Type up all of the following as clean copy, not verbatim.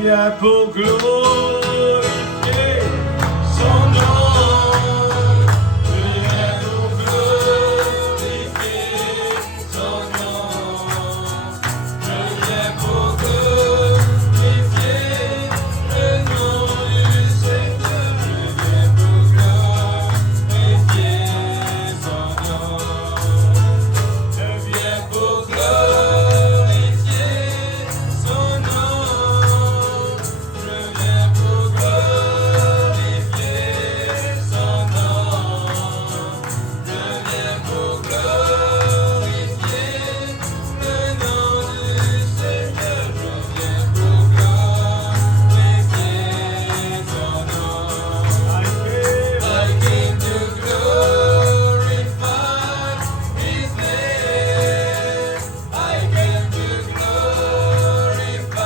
viens pour glorifier son nom. Je viens pour glorifier son nom. Je viens pour glorifier le nom du Seigneur. Je viens pour glorifier son nom. Je viens pour glorifier son nom. Je viens pour glorifier son nom. Je viens pour glorifier le nom du Seigneur. Je viens pour glorifier son nom. I came to glorify His name. I came to glorify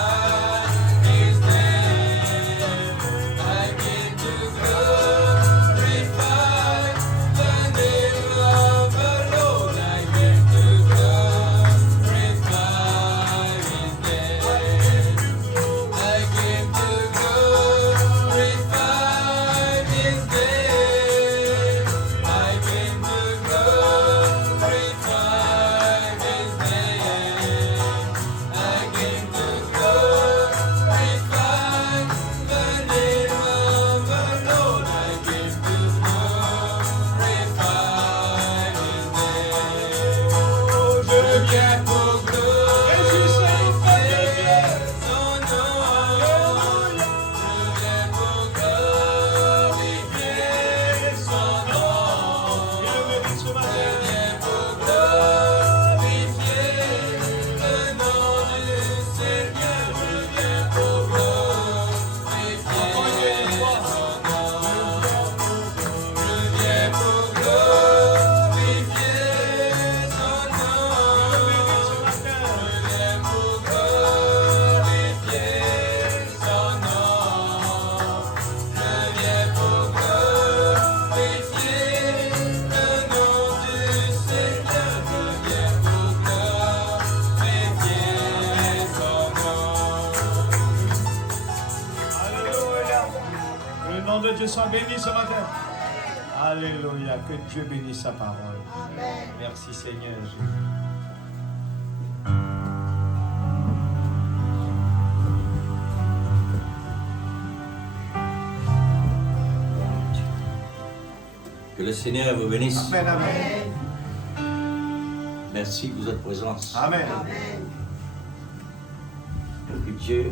His name. I came to glorify the name of the Lord. I came to glorify His name. I came to glorify His name. I came to glorify His name. I came to glorify the name of the Lord. I came to glorify His name. Je viens pour glorifier son nom. Je viens pour glorifier son nom. Je viens pour glorifier le nom du Seigneur. Je viens pour glorifier son nom. Je viens pour glorifier son nom. Je viens pour glorifier son nom. Je viens pour glorifier le nom du Seigneur. Je viens pour glorifier son nom. Alléluia. Que le nom de Dieu soit béni ce matin. Alléluia. Que Dieu bénisse sa parole. Merci Seigneur. Que le Seigneur vous bénisse. Amen, amen. Merci pour votre présence. Amen. Que Dieu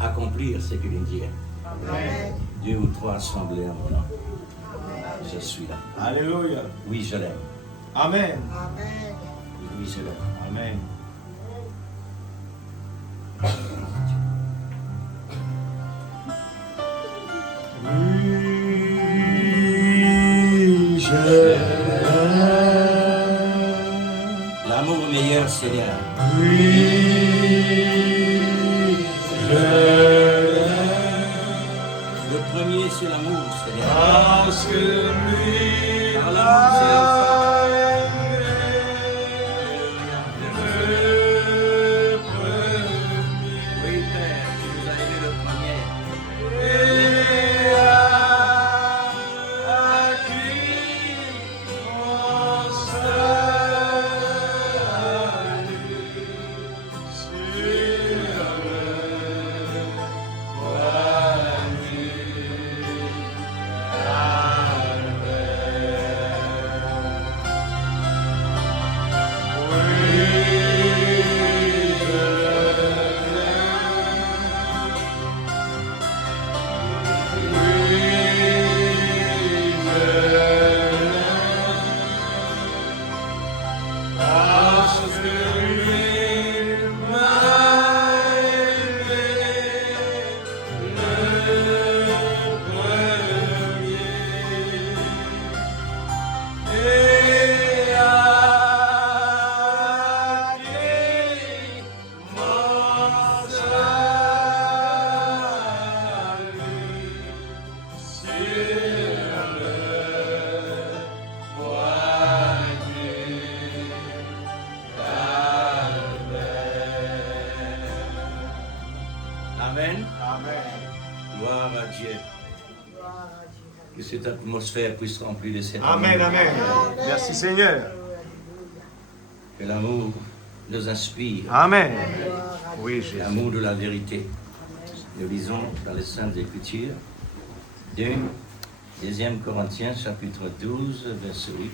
accomplir ce qu'il dit. Amen. Deux ou trois assemblés en mon nom. Je suis là. Alléluia. Oui, je l'aime. Amen. Oui, je l'aime. Amen. Oui, je l'aime. L'amour meilleur, Seigneur. Oui, je l'aime. Le premier, c'est l'amour, Seigneur. Parce que lui, Par l'amour, c'est le Oui, Père, tu nous as aimé le premier. Amen. Amen. Gloire à Dieu. Que cette atmosphère puisse remplir de cet Amen, amour. amen. Merci Seigneur. Que l'amour nous inspire. Amen. Oui, Jésus. L'amour de la vérité. Nous lisons dans les Saintes Écritures, 2 Corinthiens, chapitre 12, verset 8.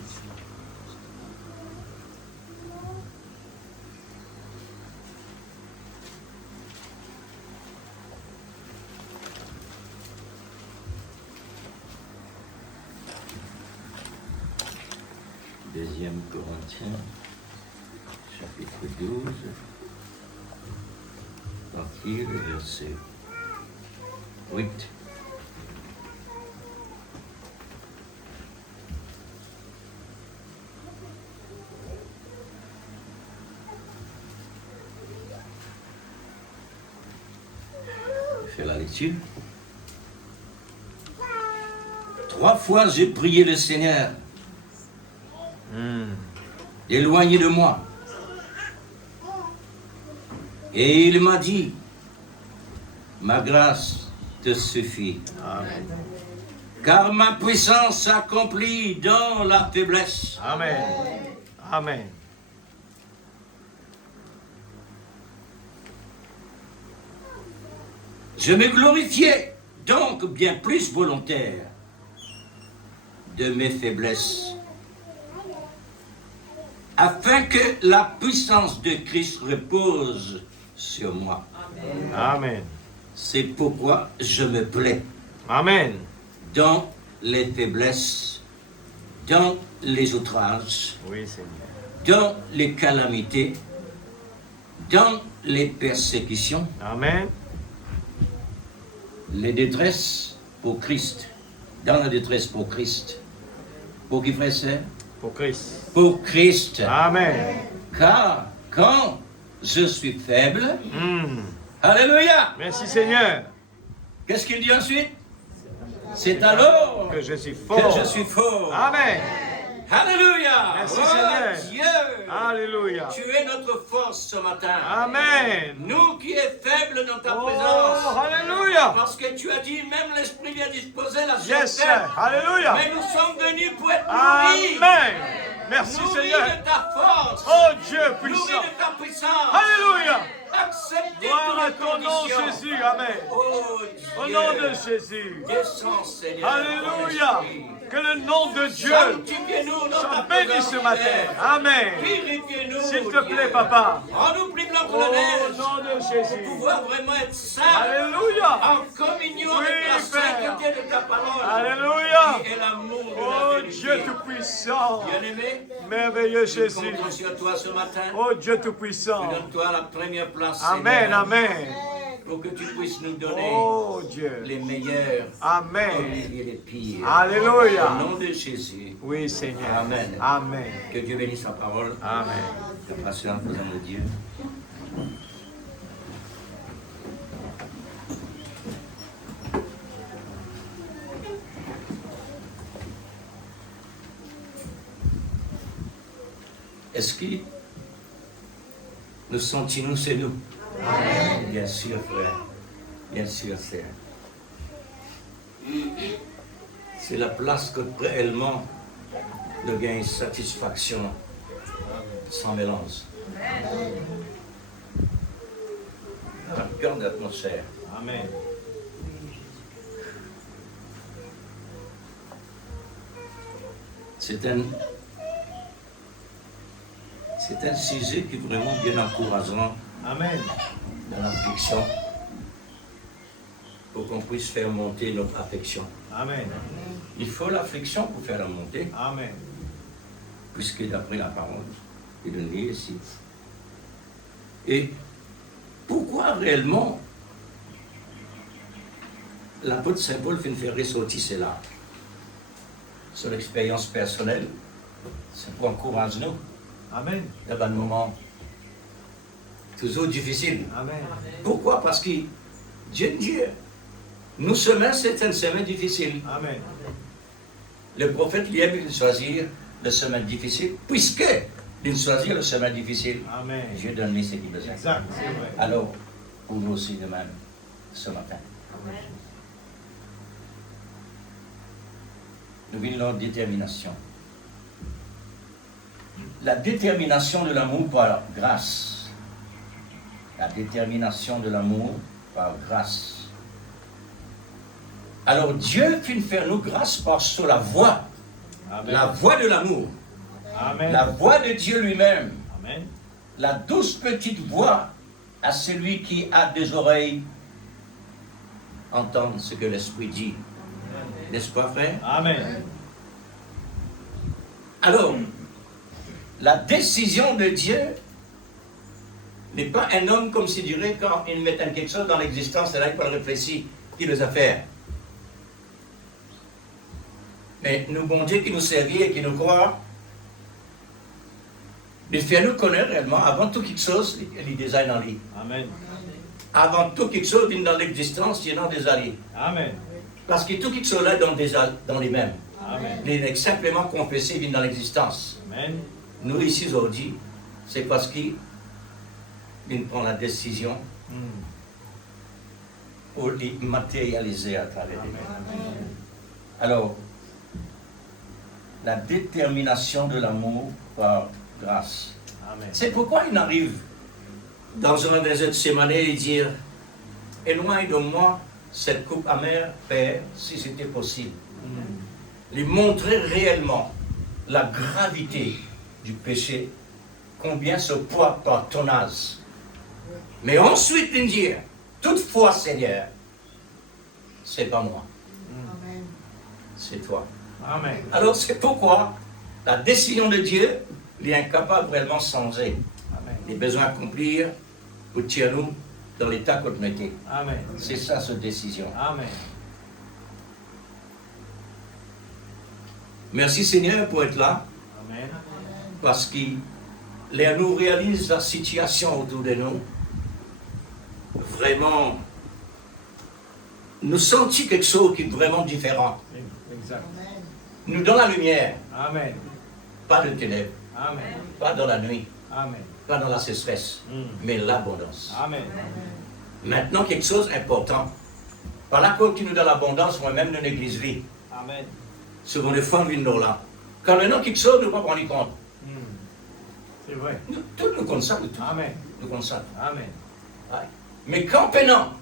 Deuxième Corinthiens, chapitre 12, à partir du verset 8. Je fais la lecture. 3 fois j'ai prié le Seigneur d'éloigner de moi. Et il m'a dit, ma grâce te suffit. Amen. Car ma puissance s'accomplit dans la faiblesse. Amen. Amen. Je me glorifiais donc bien plus volontaire de mes faiblesses, afin que la puissance de Christ repose sur moi. Amen. C'est pourquoi je me plais Amen. dans les faiblesses, dans les outrages, Oui, Seigneur. dans les calamités, dans les persécutions, Amen. les détresses pour Christ, dans la détresse pour Christ. Pour qui, frère et sœur? Pour Christ. Pour Christ. Amen. Car quand je suis faible, Mm. alléluia, Merci Seigneur. qu'est-ce qu'il dit ensuite? C'est alors Que je suis fort. que je suis fort. Amen. Alléluia. Merci, Oh, Seigneur. Dieu, Alléluia. tu es notre force ce matin. Amen. Nous qui est faibles dans ta Oh, présence. Alléluia. Parce que tu as dit, même l'esprit vient disposer la chair Yes, faible. sir. Alléluia. Mais nous sommes venus pour être nourris. Amen. Merci Nourris Seigneur. de ta force. Oh Dieu Nourris puissant. de ta puissance. Alléluia. Acceptez Gloire à toutes ton les nom conditions. Jésus. Amen. Oh Au Dieu. nom de Jésus. Descends, Seigneur. Alléluia. Que le nom de Dieu Sanctifiez-nous dans ta soit béni présence. ce matin. Amen. Purifiez-nous. S'il te plaît, Dieu. papa. Rends-nous plus blancs que Au la neige. nom de Pour Jésus. pouvoir vraiment être saints. Alléluia. En communion Oui, avec la Père. sainteté de ta parole. Alléluia. Et l'amour de la Oh vérité. Dieu Tout-Puissant. Bien-aimé, Merveilleux je Jésus. compte sur toi ce matin. Oh Dieu Tout-Puissant. Donne-toi la première place, Amen. Seigneur, Amen. pour que tu puisses nous donner Oh Dieu. les meilleurs Amen. et les pires. Alléluia. Au nom de Jésus, Oui, Seigneur. Amen. Amen. que Dieu bénisse sa parole. Amen. Que patience nous de Dieu. Est-ce que nous sentons c'est nous? Amen. Bien sûr, frère. Bien sûr, frère. C'est la place que réellement nous gagnons satisfaction sans mélange. Dans le cœur de l'atmosphère. Amen. C'est un sujet qui est vraiment bien encourageant Amen. dans l'affliction pour qu'on puisse faire monter notre affection. Amen. Il faut l'affliction pour faire la montée, Amen. puisque d'après la parole est donnée ici. Et pourquoi réellement l'apôtre Saint Paul fait faire ressortir cela? Son expérience personnelle, c'est pour encourager nous Amen. dans un moment toujours difficile. Amen. Pourquoi? Parce que Dieu dit, nous sommes, c'est un chemin difficile. Amen. Le prophète lui aime choisir le chemin difficile, puisque il choisit le chemin difficile. Amen. Dieu donne ce qu'il besoin. Exact, c'est vrai. Alors, pour nous aussi de même, ce matin. Nous voulons détermination. La détermination de l'amour par grâce. La détermination de l'amour par grâce. Alors Dieu finit faire nous grâce par sur la voie. Amen. La voie de l'amour. Amen. La voix de Dieu lui-même, Amen. la douce petite voix à celui qui a des oreilles, entendre ce que l'Esprit dit. N'est-ce pas, frère? Amen. Alors, la décision de Dieu n'est pas un homme comme s'il dirait quand il met quelque chose dans l'existence, et là il peut le réfléchir, qui les a fait. Mais nous, bon Dieu qui nous servit et qui nous croit, il fait nous connaître réellement, avant tout quelque chose, il design en lui. Amen. Avant tout quelque chose, il dans l'existence, il y a des alliés. Amen. Parce que tout quelque chose là dans les mêmes. Amen. Il est simplement confessé, il vient dans l'existence. Amen. Nous ici aujourd'hui, c'est parce qu'il prend la décision pour les matérialiser à travers les mêmes. Alors, la détermination de l'amour par grâce. Amen. C'est pourquoi il arrive dans un désert de Sémané et dire éloigne de moi cette coupe amère, Père, si c'était possible. Lui montrer réellement la gravité du péché, combien ce poids par ton âge. Mais ensuite, il dit toutefois, Seigneur, c'est pas moi, c'est toi. Amen. Alors, c'est pourquoi la décision de Dieu, il est incapable réellement de changer. Amen. Les besoins à accomplir pour tirer nous dans l'état qu'on était. Amen. C'est ça, cette décision. Amen. Merci Seigneur pour être là, Amen. parce qu'il nous réalise la situation autour de nous. Vraiment, nous sentons quelque chose qui est vraiment différent. Exact. Nous dans la lumière, Amen. pas de ténèbres, Amen. pas dans la nuit, Amen. pas dans la sécheresse, mais l'abondance. Amen. Maintenant, quelque chose d'important. Par la continue dans l'abondance, moi-même, dans l'église vie. Amen. Souvent, des fois, on vit là. Quand maintenant, quelque chose, nous ne pouvons pas prendre compte. C'est vrai. Nous, tout nous consacre, tout. Amen. Nous consacre. Amen. Ouais. Mais quand maintenant,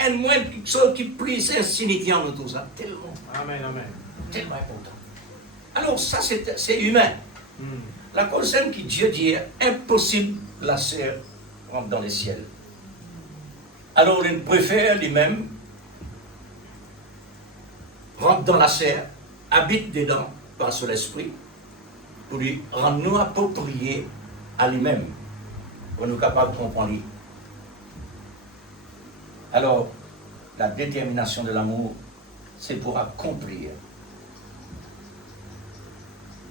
un moins quelque chose qui plie, c'est insignifiant dans tout ça. Tellement, Amen. Amen. tellement important. Alors, ça, c'est humain. La concerne qui Dieu dit, impossible, la sœur rentre dans les ciels. Alors, il préfère lui-même, rentre dans la serre, habite dedans par son esprit, pour lui rendre nous appropriés à lui-même, pour nous capables de comprendre. Alors, la détermination de l'amour, c'est pour accomplir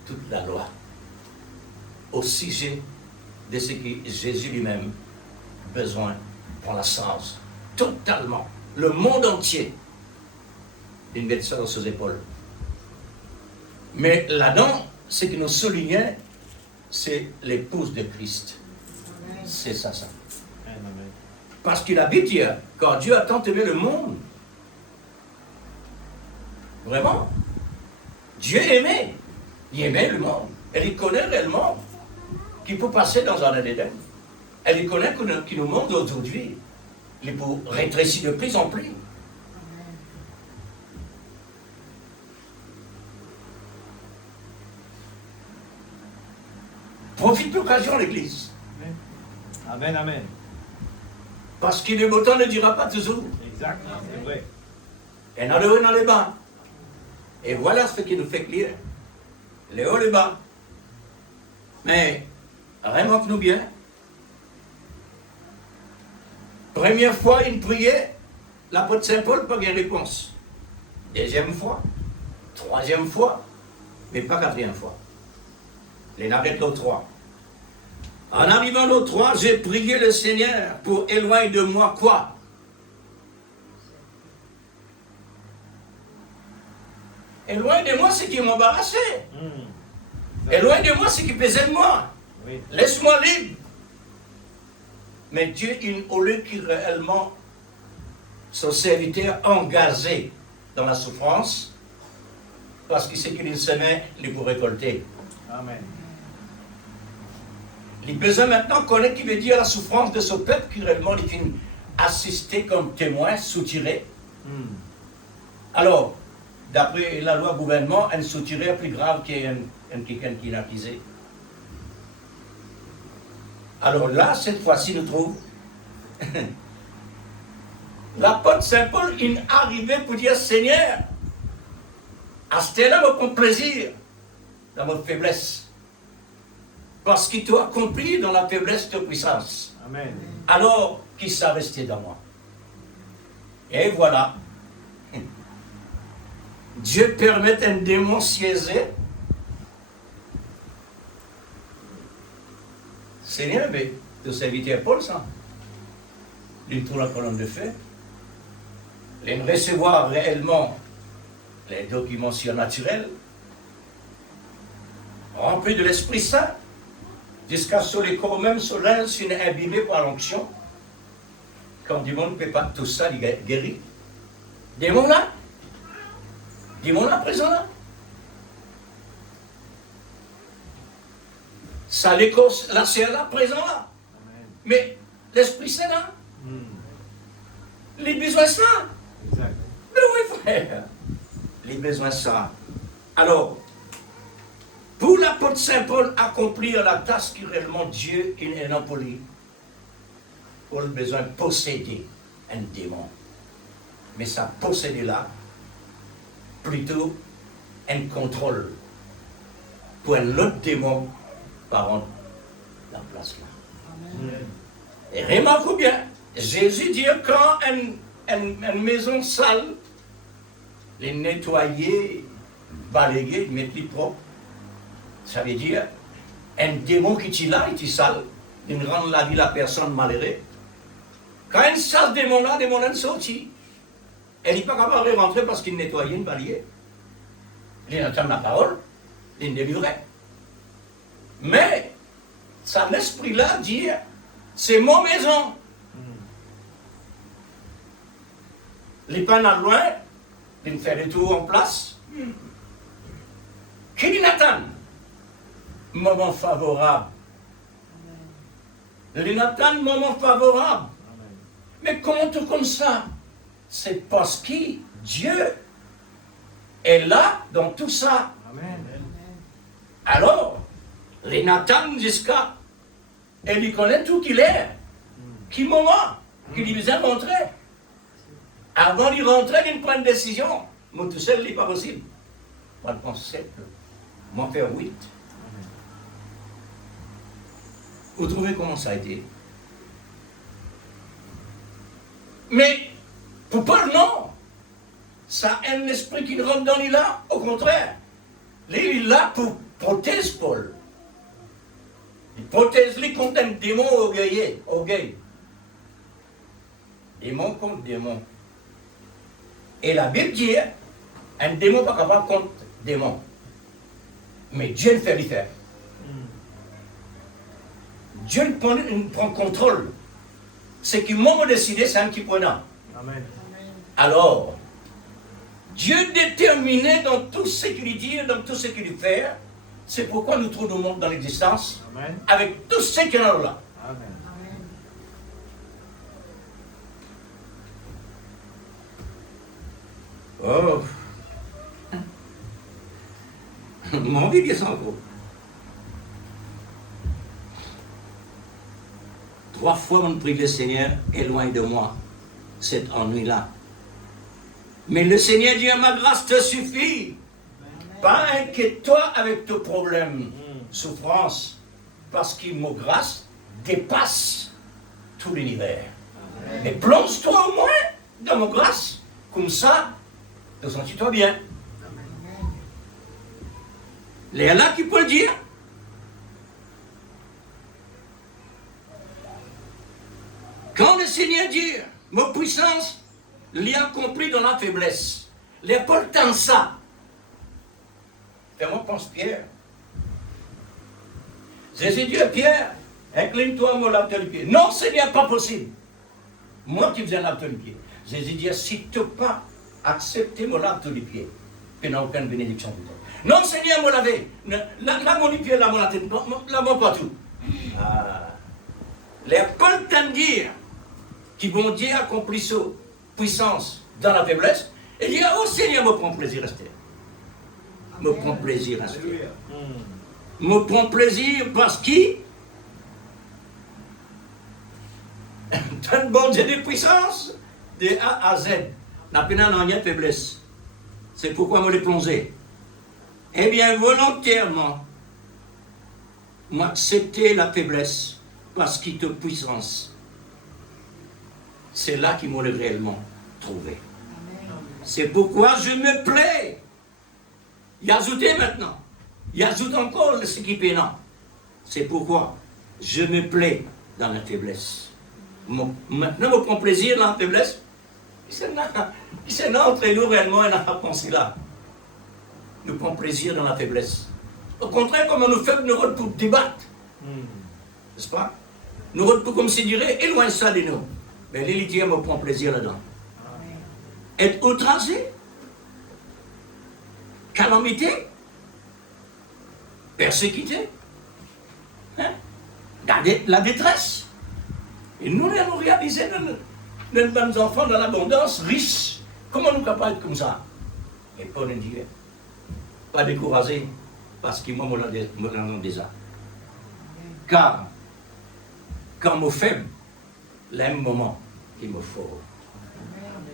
toute la loi au sujet de ce que Jésus lui-même a besoin pour la science. Totalement. Le monde entier. Il met ça dans ses épaules. Mais là-dedans, ce qui nous souligne, c'est l'épouse de Christ. C'est ça. Amen. Parce qu'il habite hier, quand Dieu a tant aimé le monde. Vraiment. Dieu aimait. Il aimait le monde. Elle y connaît réellement qu'il peut passer dans un Éden. Elle y connaît qui nous montre aujourd'hui. Il peut rétrécir de plus en plus. Profite de l'occasion, l'Église. Amen. Amen. Parce que le beau temps ne dira pas toujours. Exact. C'est vrai. Et on a le haut dans les bas. Et voilà ce qui nous fait clair. Les hauts, les bas. Mais, remarque-nous bien. Première fois, une prière, l'apôtre Saint-Paul, pas de réponse. Deuxième fois, troisième fois, mais pas quatrième fois. Les navettes l'autre trois. En arrivant l'autre trois, j'ai prié le Seigneur pour éloigner de moi quoi? Éloigne de moi ce qui m'embarrassait. Éloigne de moi ce qui pesait de moi. Oui. Laisse-moi libre. Mais Dieu, au lieu qu'il réellement son serviteur engagé dans la souffrance, parce qu'il sait qu'il semait, il pour récolter. Amen. Il a besoin maintenant de connaître qui veut dire la souffrance de ce peuple qui réellement est assisté comme témoin, soutiré. Alors, d'après la loi gouvernement, un soutiré est plus grave qu'un quelqu'un qui est accusé. Alors là, cette fois-ci, nous trouvons l'apôtre Saint Paul, il est arrivé pour dire, Seigneur, à ce là me prend plaisir dans votre faiblesse. Parce qu'il t'a accompli dans la faiblesse de puissance. Amen. Alors, qu'il s'est resté dans moi. Et voilà. Dieu permet un démon siéger. Seigneur, mais de serviteur Paul, ça. Il trouve la colonne de feu. Il recevoir réellement les documents surnaturels, remplis de l'Esprit Saint, jusqu'à ce que les corps même sont abîmés par l'onction. Quand le monde ne peut pas tout ça, il guérit. Démon là, présent là. Ça l'écorce, la chair là, présent là. Amen. Mais l'Esprit Saint là, les besoins ça. Exact. Mais oui, frère, les besoins ça. Alors, pour l'apôtre Saint Paul accomplir la tâche qui réellement Dieu est empoli, Paul a besoin de posséder un démon. Mais ça posséder là, plutôt un contrôle pour un autre démon par la place là. Et remarquez bien, Jésus dit quand une maison sale, les nettoyer, balayer, mettre les propres, ça veut dire un démon qui est là, il est sale, il rend la vie de la personne malheureuse. Quand un sale démon là, démon est sorti, elle n'est pas capable de rentrer parce qu'il nettoyait une balayer. Il entend la parole, il délivrait. Mais, ça l'esprit là dire, c'est mon maison. Les pannes à loin, il fait le tour en place. Qui dit Nathan? Moment favorable. Les Nathan, moment favorable. Mais comment tout comme ça? C'est parce que Dieu est là dans tout ça. Amen. Alors, les Nathan jusqu'à, elle y connaît tout qu'il est. Qui moment? Qui lui a montré. Avant d'y rentrer, il prend une décision. Moi tout seul, il n'est pas possible. Moi, je pense 7. Moi, faire 8. Vous trouvez comment ça a été? Mais, pour Paul, non. Ça a un esprit qui rentre dans l'île là. Au contraire. Il est là pour protéger Paul. Il protège lui contre un démon orgueilleux. Démon contre démon. Et la Bible dit, un démon pas capable contre démon. Mais Dieu le fait lui faire. Dieu prend contrôle. Ce qui m'a décidé, c'est un qui prenant. Amen. Alors, Dieu déterminé dans tout ce qu'il dit, dans tout ce qu'il fait, c'est pourquoi nous trouvons le monde dans l'existence, Amen. avec tout ce qu'il y a là. Amen. Oh. Mon vie est sans gros. 3 fois, on prie le Seigneur, éloigne de moi cet ennui-là. Mais le Seigneur dit, ma grâce te suffit. Pas inquiète-toi avec tes problèmes, souffrances, parce que ma grâce dépasse tout l'univers. Mais plonge-toi au moins dans ma grâce, comme ça, te sens-toi bien. Il y a là qui peut le dire. Quand le Seigneur dit, ma puissance, l'y a compris dans la faiblesse. Il a pas le temps de ça. Fais-moi pense Pierre. Jésus dit à Pierre, incline-toi, me lave les pieds. Non, Seigneur, pas possible. Moi qui faisais un acte du pied. Jésus dit, si tu n'as pas accepté mon acte du pied, tu n'as aucune bénédiction pour toi. Non, Seigneur, me laver. La mon pied, la mon tête, la mon partout. Les peuples dire qui vont dire accomplir sa puissance dans la faiblesse, et dire, oh Seigneur, me prend plaisir à rester. Me prend plaisir à rester. Me prend plaisir parce qu'il donne bon Dieu de puissance de A à Z. N'a pas de faiblesse. C'est pourquoi me les plonger. Eh bien, volontairement, m'accepter la faiblesse parce qu'il te puissance. C'est là qu'il m'a réellement trouvé. C'est pourquoi je me plais. Il ajouté maintenant. Il ajoute encore ce qui est pénant. C'est pourquoi je me plais dans la faiblesse. Maintenant, je prends plaisir dans la faiblesse. C'est entre nous réellement et la pensée là. Nous prenons plaisir dans la faiblesse. Au contraire, comme nous faisons, nous rôles pour débattre. N'est-ce pas? Nous rôles pour, comme si dirait, éloigne ça de nous. Mais l'élitier me prend plaisir là-dedans. Être outragé, calamité, persécuté, hein? La détresse. Et nous réalisons nos bonnes enfants dans l'abondance, riches. Comment nous capables d'être comme ça? Et Paul nous dit, pas découragé, parce qu'il m'a déjà. Car, quand je suis faible, il y a un moment qu'il me faut.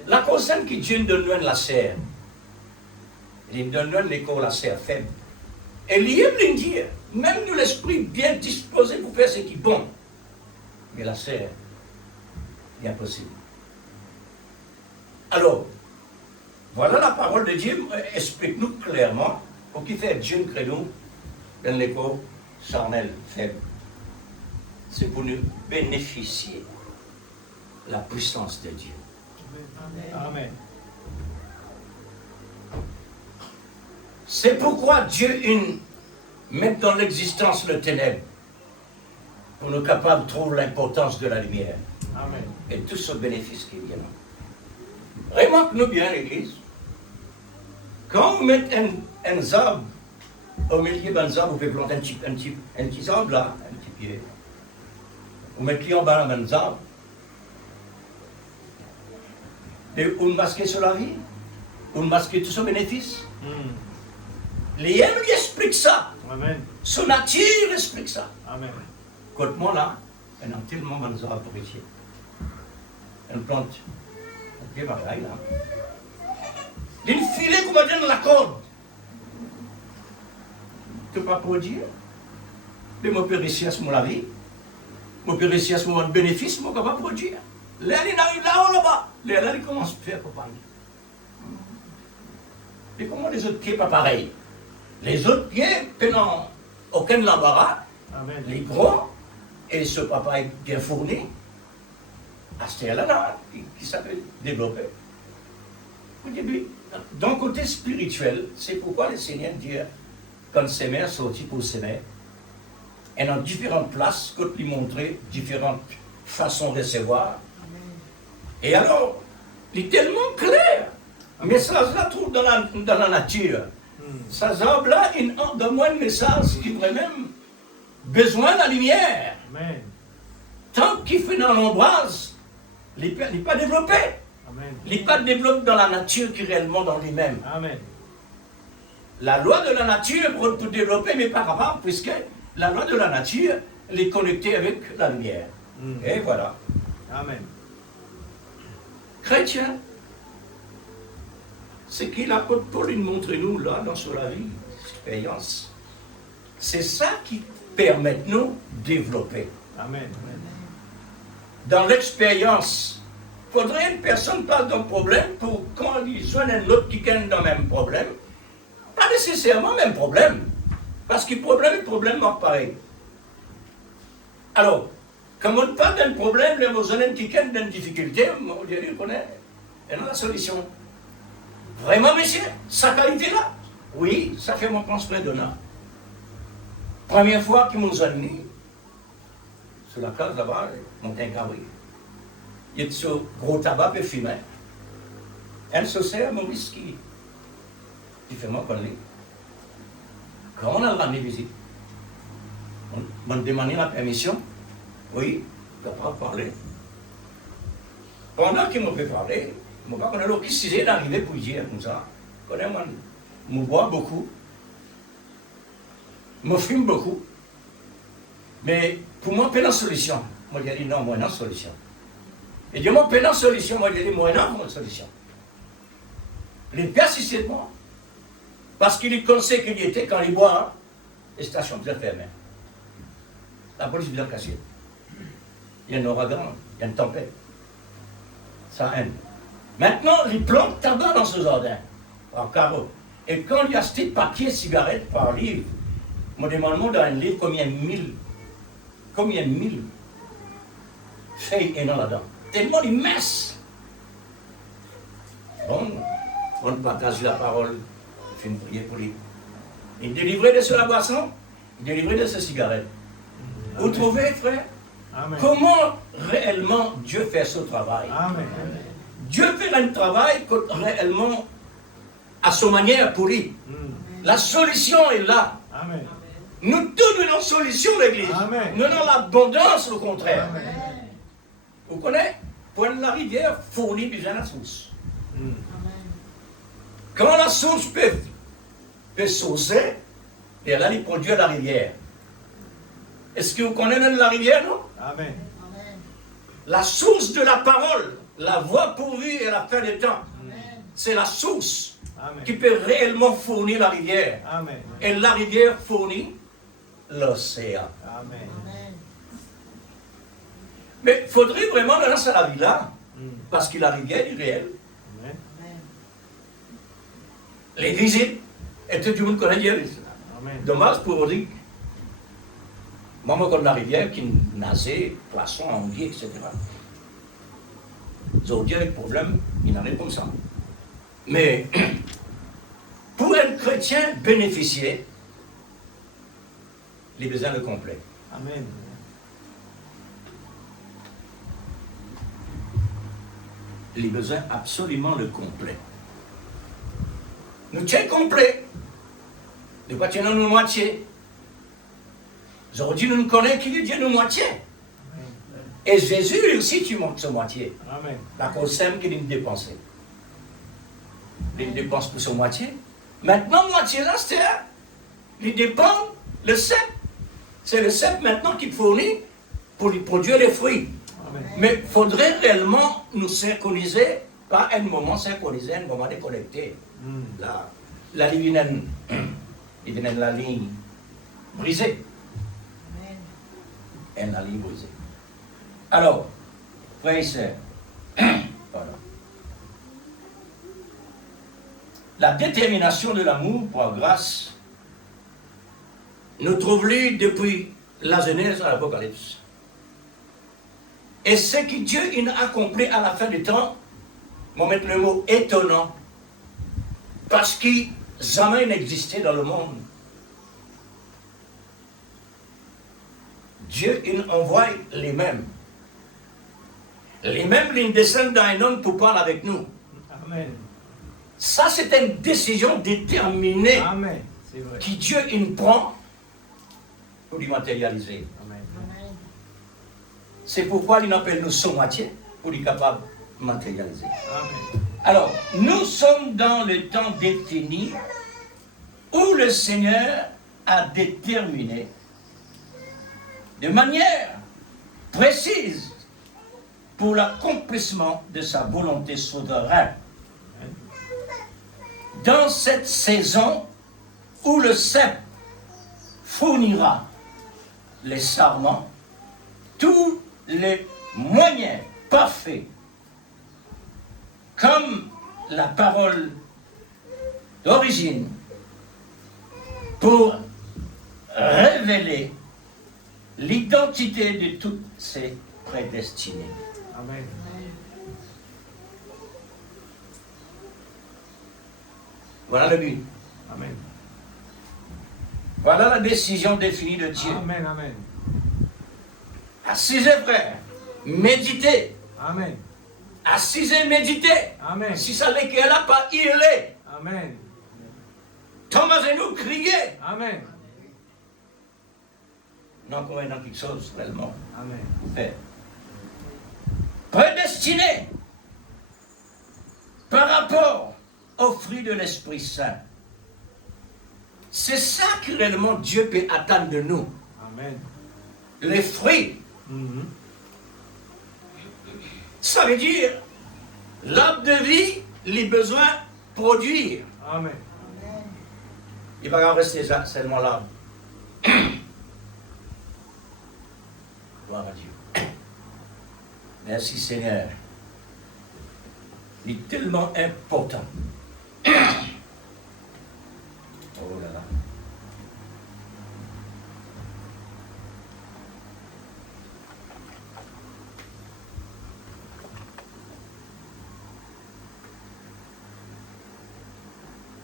La concerne qui Dieu nous donne la serre, il donne l'école la serre faible. Et il aime dire, même nous l'esprit bien disposé pour faire ce qui est bon, mais la serre, c'est impossible. Alors, voilà la parole de Dieu, explique-nous clairement pour qu'il fait Dieu crée nous dans l'école charnel faible. C'est pour nous bénéficier de la puissance de Dieu. Amen. C'est pourquoi Dieu met dans l'existence le ténèbre pour nous capables de trouver l'importance de la lumière. Amen. Et tout ce bénéfice qui vient. Remarque-nous bien, l'Église. Quand vous mettez un arbre au milieu d'un arbre, vous pouvez planter un petit arbre là, un petit pied. Vous mettez en bas un arbre. Et vous masquez sur la vie, vous masquez tout son bénéfice. Léem lui explique ça. Amen. Son nature explique ça. Amen. Quand moi là, on a tellement de arbres pour ici. On plante un pied pareil là. Il filet qu'on m'a donné dans la corde. Tu ne peux pas produire. Mais je peux réussir à la vie. Je peux réussir à mon bénéfice, je ne peux pas produire. Là, il arrive là-haut, là-bas. Là, il commence à faire pareil. Et comment les autres pieds pas pareil? Les autres pieds, pendant aucun embarras, les gros, et ce papa est bien fourni, à ce là qui s'appelle développer. Au début, d'un côté spirituel, c'est pourquoi le Seigneur dit, quand ses mères sortent pour s'aimer, et dans différentes places, quand lui montrer différentes façons de recevoir. Et alors, il est tellement clair. Mais ça, je la trouve dans la nature. Ça, là, il donne un message qui aurait même besoin de la lumière. Amen. Tant qu'il fait dans l'ombrage, il n'est pas développé. Amen. Il n'est pas développé dans la nature qui est réellement dans lui-même. Amen. La loi de la nature pour tout développer, mais pas capable, puisque la loi de la nature, elle est connectée avec la lumière. Et voilà. Amen. Chrétien, ce qu'il l'apôtre Paul nous montre nous là dans sur la vie, l'expérience, c'est ça qui permet de nous développer. Amen. Dans l'expérience, il faudrait une personne passe d'un problème pour quand il joigne un autre qui gagne dans le même problème, pas nécessairement le même problème, parce que problème marque pareil. Alors, quand on parle d'un problème, les gens qui gagnent d'une difficulté, on dirait qu'on est la solution. Vraiment, monsieur, sa qualité-là? Oui, ça fait mon transfert d'honneur. Première fois qu'ils m'ont mis sur la case là-bas, mon teint cabri. il est sur gros tabac et fumé. Elle se sert à mon whisky. Différemment qu'on l'est. Quand on a le ramené visite, on demande la permission. Oui, on ne peut pas parler. Pendant qu'il m'a fait parler, je ne sais pas qu'on a l'autre qui s'est d'arriver pour dire comme ça. Je bois beaucoup. Je fume beaucoup. Mais pour moi, pas de solution. Moi, j'ai dit non, moi, non, solution. Et Dieu m'a pas de solution. Moi, j'ai dit, moi, non, solution. Il persistait de moi. Parce qu'il connaissait qu'il y était quand il boit, les stations bien fermées. La police vient casser. Il y a un ouragan, il y a une tempête. Ça haine. Maintenant, il plante tabac dans ce jardin, en carreau. Et quand il y a ce petit papier cigarette par livre, me demande dans un livre combien de mille feuilles il y en a là-dedans. Tellement immense. Bon, on partage la parole, on fait une prière pour lui. Il est délivré de la boisson, il est délivré de sa cigarette. Vous trouvez, frère? Amen. Comment réellement Dieu fait ce travail? Amen. Dieu fait un travail réellement à sa manière pour lui. La solution est là. Amen. Nous tous donnons solution l'église. Amen. Nous donnons l'abondance, le contraire. Amen. Vous connaissez? Point de la rivière fournit déjà la source. Quand la source peut saucer, et là, il produit la rivière. Est-ce que vous connaissez la rivière, non? Amen. La source de la parole, la voie pourvue et la fin des temps. C'est la source Amen. qui peut réellement fournir la rivière. Amen. Et la rivière fournit l'océan. Amen. Mais il faudrait vraiment lancer la vie là, parce que la rivière est réelle. Amen. Les visites, et tout le monde connaît Dieu. Amen. Dommage pour vous dire. Moi, je connais la rivière qui nageait, poisson, anguille, etc. Aujourd'hui, le problème, il en est comme ça. Mais pour un chrétien bénéficier, les besoins le complet. Amen. Les besoins absolument le complet. Nous tiens complet. De quoi tiens nous moitié. Aujourd'hui, nous ne connaissons qu'il est Dieu nous moitié. Et Jésus, lui aussi, tu montres sa moitié. Amen. La cause simple qu'il a dépensé. Il dépense pour sa moitié. Maintenant, moitié là, c'est il dépend le cep. C'est le cep maintenant qui fournit pour lui produire les fruits. Amen. Mais il faudrait réellement nous synchroniser, pas un moment synchronisé, un moment déconnecté. La ligne, la ligne brisée. Et la ligne brisée. Alors, frères et sœurs, voilà. La détermination de l'amour pour la grâce nous trouve-lui depuis la Genèse à l'Apocalypse. Et ce que Dieu a accompli à la fin du temps, on va mettre le mot étonnant, parce que jamais n'existait dans le monde. Dieu il envoie les mêmes. Les mêmes ils descendent d'un homme pour parler avec nous. Amen. Ça, c'est une décision déterminée Amen. C'est vrai. que Dieu il prend pour lui matérialiser. Amen. C'est pourquoi il appelle nous son moitié pour lui capable de matérialiser. Amen. Alors, nous sommes dans le temps défini où le Seigneur a déterminé de manière précise pour l'accomplissement de sa volonté souveraine. Dans cette saison où le cep fournira les sarments, tous les moyens parfaits, comme la parole d'origine, pour révéler l'identité de toutes ces prédestinés. Amen. Voilà le but. Amen. Voilà la décision définie de Dieu. Amen. Amen. Assisez, frères, méditez. Amen. Assise et méditer. Amen. Si ça n'est qu'elle n'a pas hurlé. Amen. Thomas et nous crier. Amen. Non, qu'on est dans quelque chose réellement. Amen. Fait. Prédestiné par rapport au fruit de l'Esprit Saint. C'est ça que réellement Dieu peut attendre de nous. Amen. Les fruits. Mhm. Ça veut dire l'arbre de vie, les besoins produire. Amen. Il va en rester seulement l'arbre. Gloire à Dieu. Merci Seigneur. Il est tellement important. Oh là là.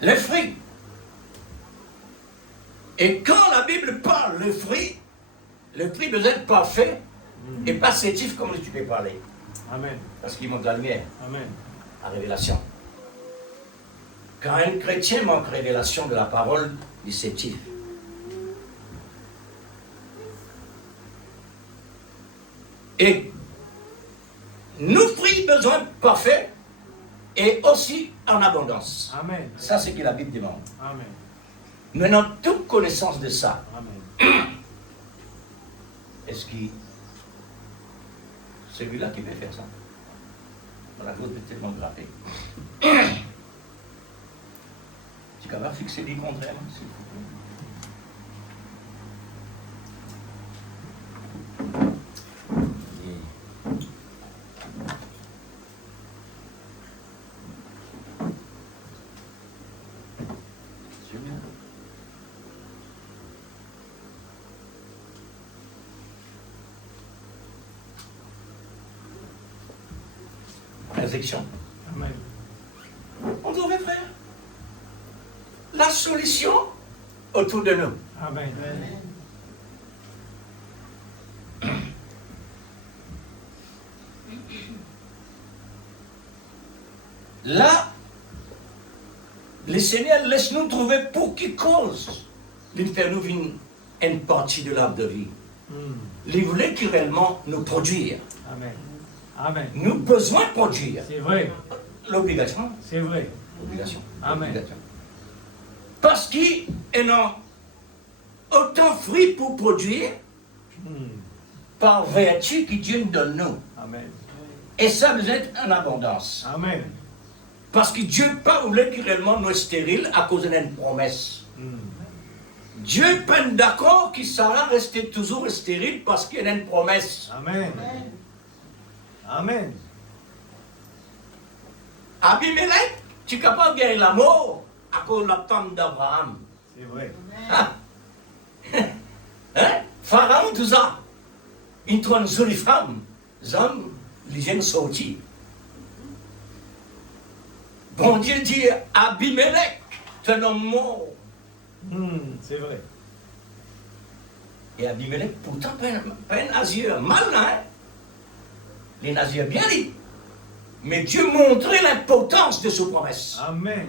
Les fruits. Et quand la Bible parle le fruit doit être parfait et pas sétif comme tu peux parler. Amen. Parce qu'il manque la lumière, Amen. la révélation. Quand un chrétien manque révélation de la parole, il est sétif. Et nous fruits besoin parfait et aussi en abondance. Amen. Ça, c'est ce que la Bible demande. Amen. Nous avons toute connaissance de ça. Amen. Est-ce que celui-là qui peut faire ça? Dans la cause peut tellement gratter. Tu es capable de fixer des contraires, s'il vous plaît. Réflexion. Amen. On devrait faire la solution autour de nous. Amen. Là, le Seigneur laisse nous trouver pour qui cause de faire nous une partie de l'arbre de vie. Il voulait que réellement nous produire. Amen. Amen. Nous besoin de produire. C'est vrai. L'obligation. C'est vrai. L'obligation. Amen. L'obligation. Parce qu'ils ont autant de fruits pour produire par vertu que Dieu nous donne nous. Amen. Et ça doit être en abondance. Amen. Parce que Dieu n'a pas voulu que réellement nous stériles à cause d'une promesse. Dieu n'est pas d'accord que Sarah reste toujours stérile parce qu'il y a une promesse. Amen. Amen. Abimelech, tu es capable de gagner la mort à cause de la femme d'Abraham. C'est vrai. Hein? Pharaon, tout ça. Il trouve une jolie femme. Les hommes, les jeunes sortis. Bon Dieu dit Abimelech, tu es un homme mort. C'est vrai. Et Abimelech, pourtant, pas un Nazir malin. Les Nazirs bien dit. Mais Dieu montrait l'importance de sa promesse. Amen.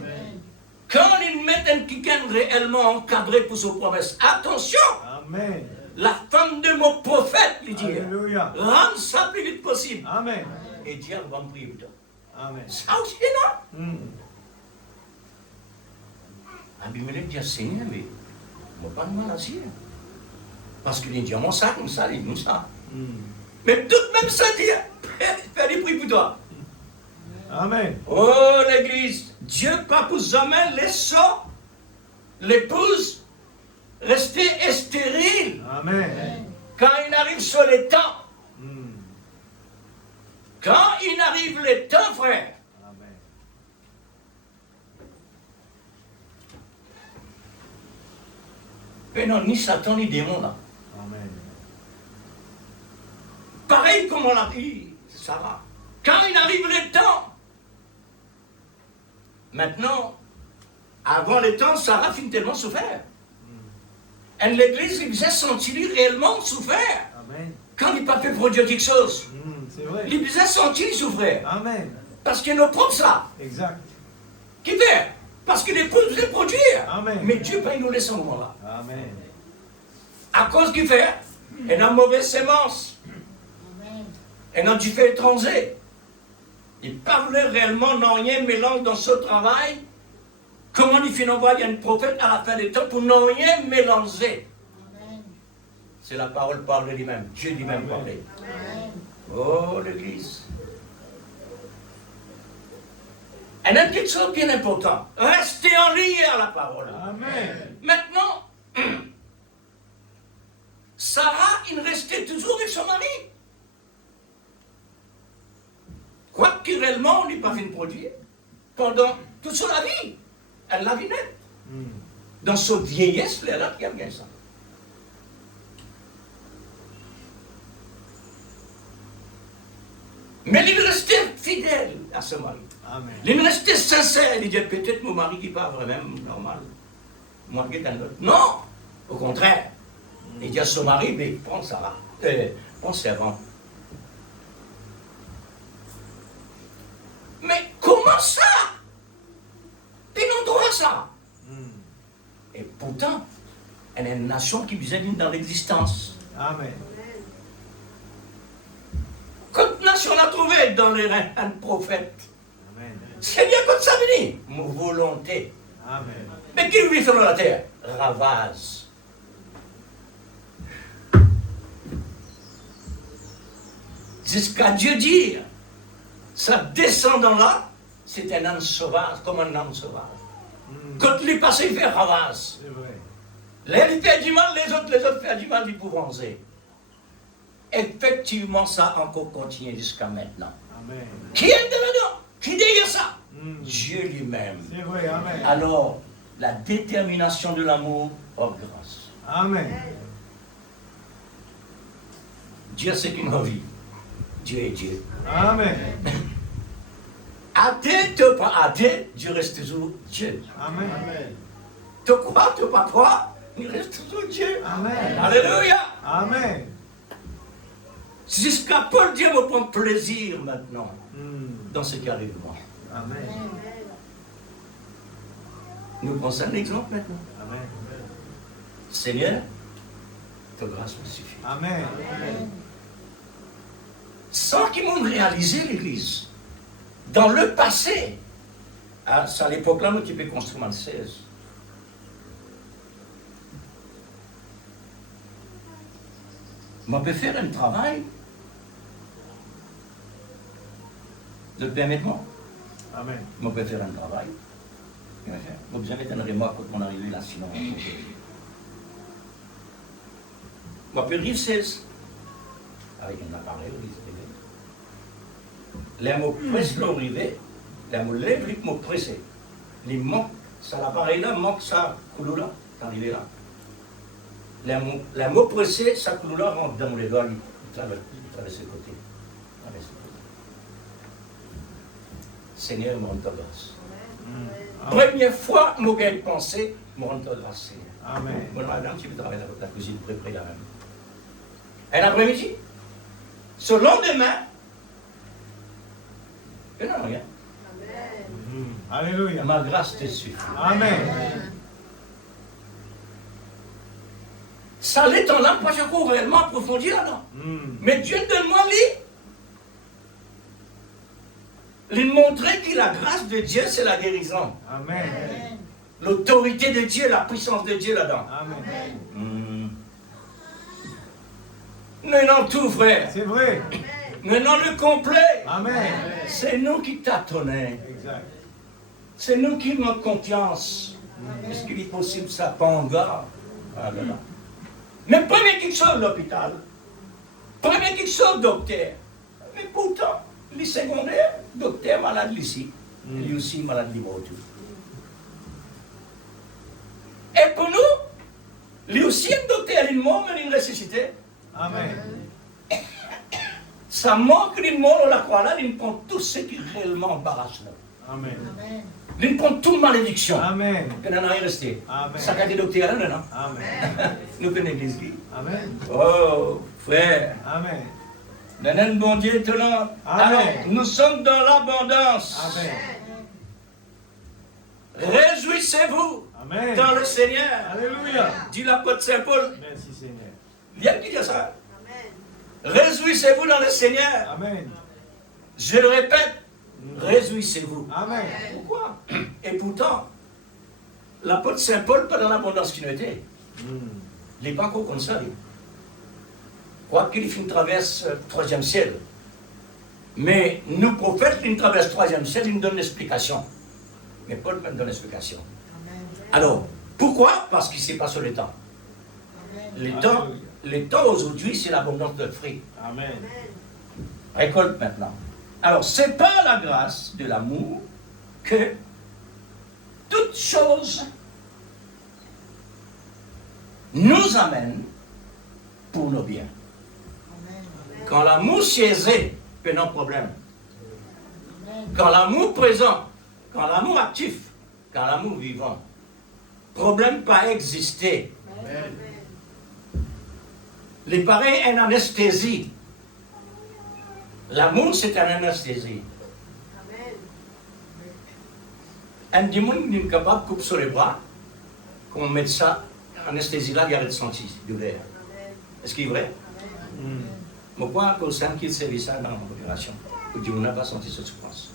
Quand ils mettent un quelqu'un réellement encadré pour sa promesse, attention, Amen. la femme de mon prophète, lui dit, Alléluia. rends ça le plus vite possible. Amen. Et Dieu va me prier pour toi. Amen. Ça aussi, non? Abimelech dit, Seigneur, mais je ne vais pas de mal assis. Parce qu'il dit, mon ça, comme ça, il dit, ça. Mais tout de même ça dit, fais des prix pour toi. Amen. Oh l'église, Dieu pas pour jamais laisser l'épouse rester stérile. Amen. Quand il arrive sur les temps. Quand il arrive les temps, frère. Amen. Mais non, ni Satan ni démon là. Amen. Pareil comme on l'a dit, Sarah. Quand il arrive les temps. Maintenant, avant les temps, Sarah finit tellement souffert. Et l'église, il faisait sentir réellement souffert. Amen. Quand il n'a pas fait produire quelque chose. C'est vrai. Il faisait sentir il souffrait. Amen. Parce qu'il ne prend ça. Exact. Qui fait? Parce qu'il est posé produire. Amen. Mais Dieu va nous laisser ce moment-là. Amen. À cause qu'il fait, il a une mauvaise sémence. Il a du fait étranger. Il parlait réellement, non rien mélange dans ce travail. Comment il fait envoyer un prophète à la fin des temps pour non rien mélanger. C'est la parole parle lui-même. Dieu lui-même parlait. Oh, l'Église. Et une petite chose bien importante. Restez en lien à la parole. Amen. Maintenant, Sarah, il restait toujours avec son mari. Quoique réellement, on n'est pas fait de produire. Pendant toute sa vie, elle l'a vu naître. Dans sa vieillesse, elle a bien ça. Mais il restait fidèle à ce mari. Amen. Il restait sincère. Il disait peut-être mon mari qui parle vraiment normal. Moi qui est un autre. Non, au contraire. Il dit à son mari, mais prends Sarah, prends servant. Mais comment ça? Puis non droit ça. Et pourtant, elle est une nation qui vous aide dans l'existence. Amen. Quelle nation a trouvé dans les reins un prophète? Amen. Seigneur, quand ça venait, mon volonté. Amen. Mais qui vit sur la terre? Ravase. Jusqu'à Dieu dire, sa descendant-là, c'est un âne sauvage, comme un âne sauvage. Quand il est passé, il fait ravase. C'est vrai. L'un il fait du mal, les autres font du mal, ils pourront faire. Effectivement, ça a encore continué jusqu'à maintenant. Amen. Qui est dedans? Qui dit ça? Dieu lui-même. C'est vrai. Amen. Alors, la détermination de l'amour, oh grâce. Amen. Dieu c'est une vie. Dieu est Dieu. Amen. Athée, tu pas athée, Dieu reste toujours Dieu. Amen. Tu crois, tu pas croire, il reste toujours Dieu. Amen. Alléluia. Amen. Jusqu'à Paul, Dieu me prend plaisir maintenant dans ce qui arrive moi. Amen. Nous prenons ça un exemple maintenant. Amen. Seigneur, ta grâce me suffit. Amen. Sans qu'ils m'ont réalisé l'Église. Dans le passé, c'est à l'époque-là, nous qui peut construire en 16. On peut faire un travail de permettre-moi. Amen. On peut faire un travail. Vous avez besoin d'un remorque quand on arrive là, sinon. On peut vivre 16. Avec un appareil, les mots pressent l'arrivée, les mots lèvres, les mots pressés. Les mots, ça l'appareil là, manque ça, coulou là, arrivé là. Les mots pressés, ça coulou là, rentre dans les doigts, il traverse le côté. Seigneur, me rend ta grâce. Première fois, mon gars pensé, me rend ta grâce, Seigneur. Amen. Bon, madame, tu peux travailler dans la cuisine, préparer la même. Et l'après-midi, ce lendemain, je n'en rien. Alléluia. Ma grâce te suffit. Amen. Ça l'est en là, pas je cours réellement approfondir là-dedans. Mais Dieu donne-moi lui montrer que la grâce de Dieu, c'est la guérison. Amen. L'autorité de Dieu, la puissance de Dieu là-dedans. Amen. Nous avons tout, frère. C'est vrai. Nous avons le complet. Amen. C'est nous qui tâtonnons. Exact. C'est nous qui manquons confiance. Est-ce qu'il est possible ça pas en garde? Ah, là, là. Mais premier qui sort de l'hôpital, premier qui sort docteur. Mais pourtant, les secondaires, docteur malade ici, lui aussi malade libre. Et pour nous, lui aussi un docteur, il mort, mais il ressuscité. Amen. Ça manque d'une mort, on la croix là, il prend tout ce qui réellement embarrasse là. Amen. Il prend toute malédiction. Amen. Il n'en a rien resté. Amen. Ça a été docteur là, non? Amen. Nous connaissons l'église. Amen. Oh, frère, Amen. D'un bon Dieu étonnant. Amen. Alors, nous sommes dans l'abondance. Amen. Réjouissez-vous Amen. dans le Seigneur. Alléluia. Dit l'apôtre Saint Paul. Merci Seigneur. Viens qui dit ça. Réjouissez-vous dans le Seigneur. Amen. Je le répète, réjouissez-vous. Amen. Pourquoi? Et pourtant, l'apôtre Saint Paul, pas dans l'abondance qu'il était. Il n'est pas encore comme ça. Quoi qu'il fait une traverse troisième ciel. Mais nous, prophètes, une traverse troisième ciel, il nous donne l'explication. Mais Paul me donne l'explication. Alors, pourquoi? Parce qu'il ne sait pas sur le temps. Les temps aujourd'hui, c'est l'abondance de fruits. Amen. Récolte maintenant. Alors, c'est par la grâce de l'amour que toutes choses nous amènent pour nos biens. Quand l'amour siésé, il n'y a pas de problème. Quand l'amour présent, quand l'amour actif, quand l'amour vivant, problème pas exister. Les pareils, une anesthésie. L'amour, c'est une anesthésie. Un démon n'est capable de couper sur les bras, qu'on mette ça, anesthésie là, il y a de senti douleur. Est-ce qu'il est vrai? Mais quoi que ça qui servait ça dans l'opération, ou dit on n'a pas senti cette souffrance.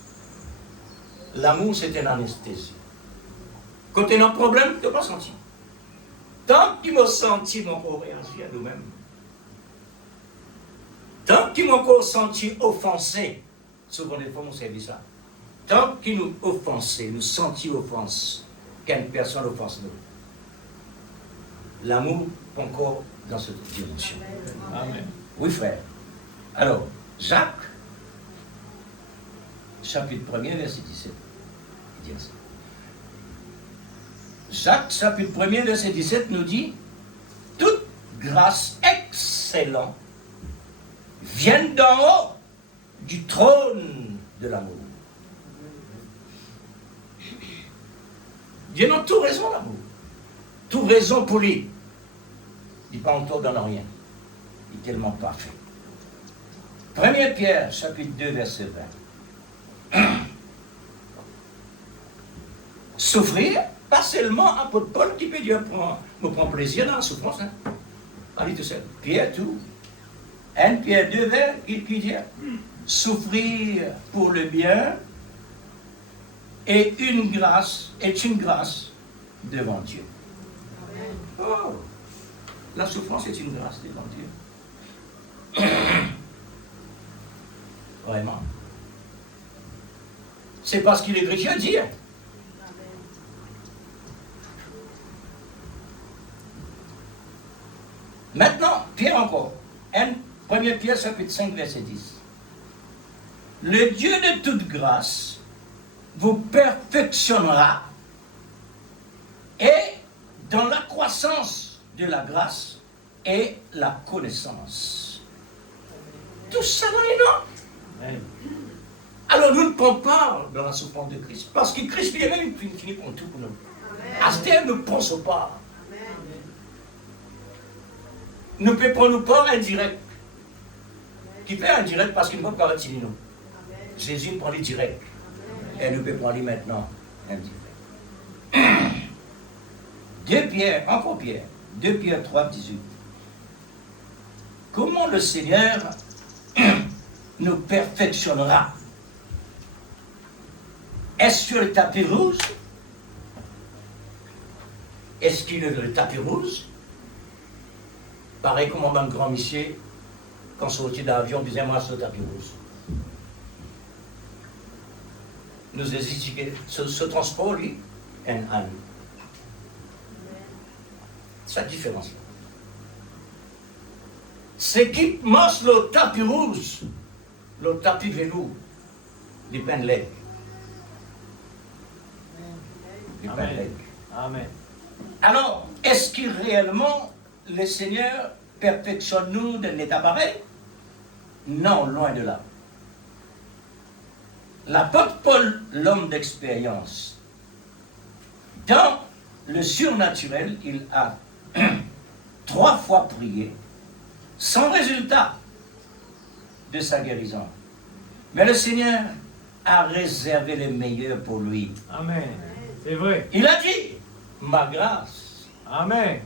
L'amour, c'est une anesthésie. Quand tu as un problème, tu n'as pas senti. Tant qu'il m'a senti, mon corps réagit à nous-mêmes. Tant qu'ils m'ont encore senti offensé, souvent les femmes ont servi ça. Tant qu'ils nous offensés, nous sentis offense, qu'une personne offense nous. L'amour est encore dans cette dimension. Amen. Oui, frère. Alors, Jacques, chapitre 1er, verset 17. Il dit ça. Jacques, chapitre 1er, verset 17, nous dit toute grâce excellente viennent d'en haut du trône de l'amour. Dieu n'a tout raison l'amour. Tout raison pour lui. Il n'est pas encore dans rien. Il est tellement parfait. 1 Pierre, chapitre 2, verset 20. Souffrir, pas seulement apôtre Paul qui peut dire me prendre plaisir dans la souffrance. Hein. Allez tout seul. Pierre, tout. 1 Pierre 2, vers qui dit souffrir pour le bien est une grâce devant Dieu. Oh, la souffrance est une grâce devant Dieu. Vraiment. C'est parce qu'il est écrit à dire. Maintenant, Pierre encore. 1 Pierre chapitre 5, verset 10. Le Dieu de toute grâce vous perfectionnera et dans la croissance de la grâce et la connaissance. Tout ça là est non. Alors nous ne prenons pas dans la souffrance de Christ, parce que Christ lui-même finit pour tout pour nous. À ce terme, ne pensons pas. Nous ne pouvons prendre pas indirect. Qui fait indirect parce qu'il ne peut pas retirer nous. Jésus prend les directs. Et nous pouvons prendre les maintenant indirect. 2 Pierre, encore Pierre, 2 Pierre 3, 18. Comment le Seigneur nous perfectionnera? Est-ce sur le tapis rouge? Est-ce qu'il est le tapis rouge? Pareil comme un grand monsieur, quand sorti d'avion, disait moi sur le tapis rouge. Nous hésitons, ce transport, lui, un âne. C'est la différence. Ce qui marche le tapis rouge, le tapis velours, les pains de lait. Les pains de lait. Amen. Alors, est-ce que réellement le Seigneur perfectionne nous d'un état pareil? Non, loin de là. L'apôtre Paul, l'homme d'expérience, dans le surnaturel, il a 3 fois prié, sans résultat. de sa guérison. Mais le Seigneur a réservé le meilleur pour lui. Amen. C'est vrai. Il a dit, ma grâce Amen.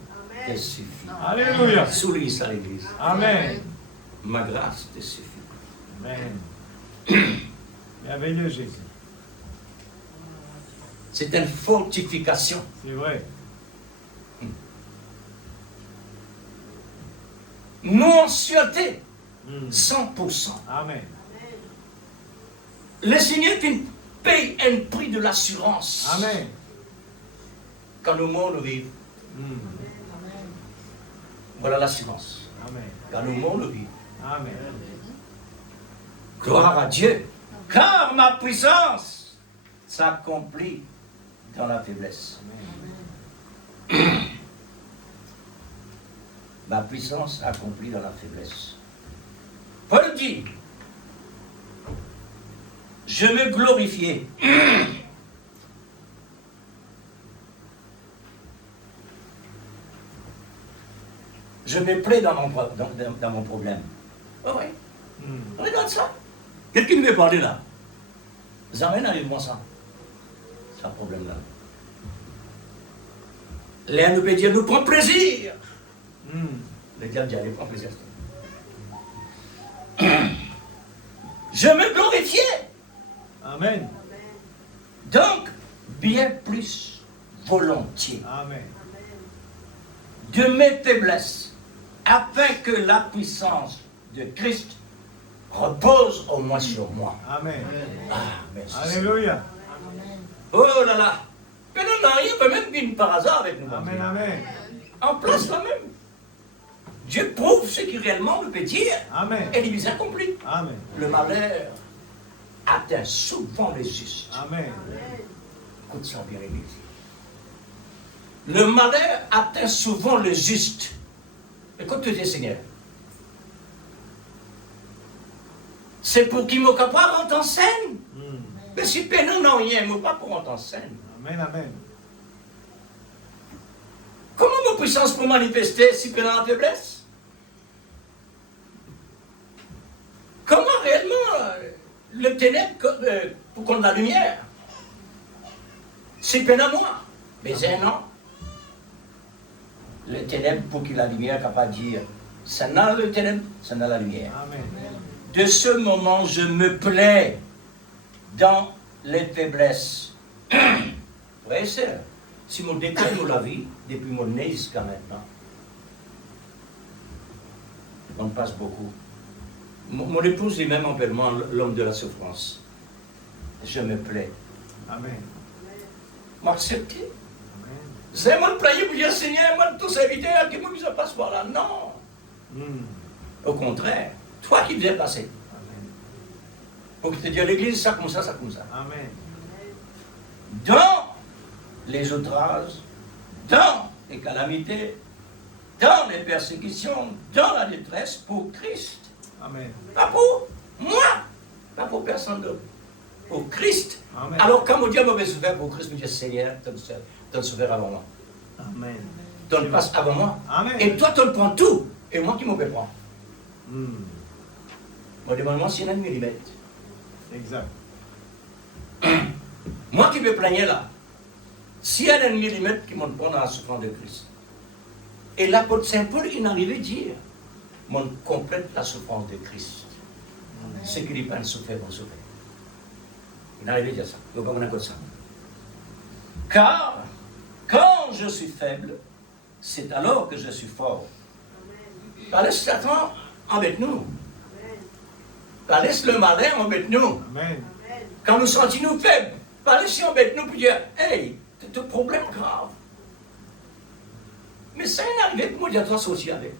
te suffit. Alléluia. Souligne ça l'église. Amen. Ma grâce te suffit. Amen. Merveilleux Jésus. C'est une fortification. C'est vrai. Non sûreté, Mm. 100%. Amen. Le Seigneur paye un prix de l'assurance. Amen. Quand nous mourons, nous vivons. Mm. Voilà l'assurance. Amen. Quand nous mourons, nous vivons. Amen. Gloire à Dieu. Car ma puissance s'accomplit dans la faiblesse. Ma puissance accomplie dans la faiblesse. Paul dit, je me glorifiais. Je me plais dans mon problème. Oh oui, Mm. regarde ça. Quelqu'un veut parler là. Jamais arrive-moi ça. C'est un problème là. L'un nous peut dire, nous prend plaisir. Mm. Le diable dit, allez, prends plaisir. Je me glorifiais. Amen. Donc, bien plus volontiers Amen. de mes faiblesses, afin que la puissance de Christ repose au moins sur moi. Amen. Ah, merci. Alléluia. Oh là là. Mais non, rien peut même venir par hasard avec nous. Amen. Amen. En place là même. Dieu prouve ce qu'il réellement veut dire. Amen. Et il est accompli. Amen. Le malheur atteint souvent les justes. Amen. Écoute ça bien, l'église. Le malheur atteint souvent les justes. Écoute-toi, Seigneur. C'est pour qu'il ne m'a pas rentrer en scène. Mm. Mais si pénon non rien, il ne pas pour rentrer en scène. Amen. Amen. Comment ma puissance peut manifester si pénon la faiblesse? Comment réellement le ténèbre pour qu'on ait la lumière? C'est pénon moi. Mais c'est non. Le ténèbre pour qu'il ait la lumière capable de dire, ça n'a le ténèbre, ça n'a la lumière. Amen. De ce moment, je me plais dans les faiblesses. Frères et sœurs, si mon détail de la vie, depuis mon nez jusqu'à maintenant, on passe beaucoup. Mon épouse lui-même appelle moi l'homme de la souffrance. Je me plais. Amen. M'accepter. Amen. C'est moi le plaisir pour dire Seigneur, moi tous éviter que moi je passe par là. Non. Mm. Au contraire, toi qui devais passer. Amen. Pour que tu te dises à l'église, ça comme ça, ça comme ça. Amen. Dans les outrages, dans les calamités, dans les persécutions, dans la détresse, pour Christ. Amen. Pas pour moi, pas pour personne d'autre. Pour Christ. Amen. Alors quand mon Dieu m'avait souffert pour Christ, je me dis Seigneur, tu as souffert avant moi. Amen. Tu le passes avant moi. Amen. Et toi, tu le prends tout. Et moi qui m'en vais prendre. Mm. Moi, demande-moi si y a un millimètre. Exact. Moi qui me plaignais là, s'il y a un millimètre qui m'en prend dans la souffrance de Christ. Et l'apôtre Saint Paul, il n'arrivait à dire, m'en complète la souffrance de Christ. Ce qui n'est pas une souffrance, on souffre. Il n'arrivait à dire ça. Il ne faut pas qu'on ça. Car, quand je suis faible, c'est alors que je suis fort. Pas laisse Satan embête-nous. Pas laisse le malin embête-nous. Amen. Quand nous sentons-nous faibles, pas laisser embête-nous pour dire, hey, tu as un problème grave. Mais ça n'est arrivé pour moi de dire, toi, c'est aussi avec.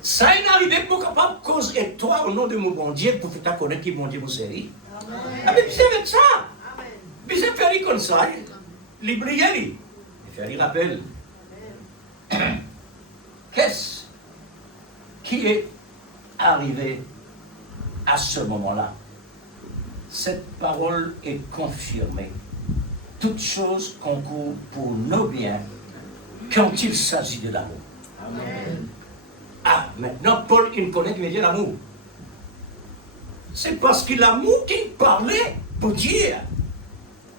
Ça n'est arrivé pour moi capable de causer toi au nom de mon bon Dieu pour faire connaître qui mon Dieu vous série. Ah, mais c'est avec ça. Mais c'est faire comme ça. Les briller. Et faire les rappels. Qu'est-ce qui est arrivé à ce moment-là? Cette parole est confirmée. Toute chose concourt pour nos biens quand il s'agit de l'amour. Amen. Ah, maintenant, Paul, il connaît qu'il dit l'amour. C'est parce que l'amour qu'il parlait pour dire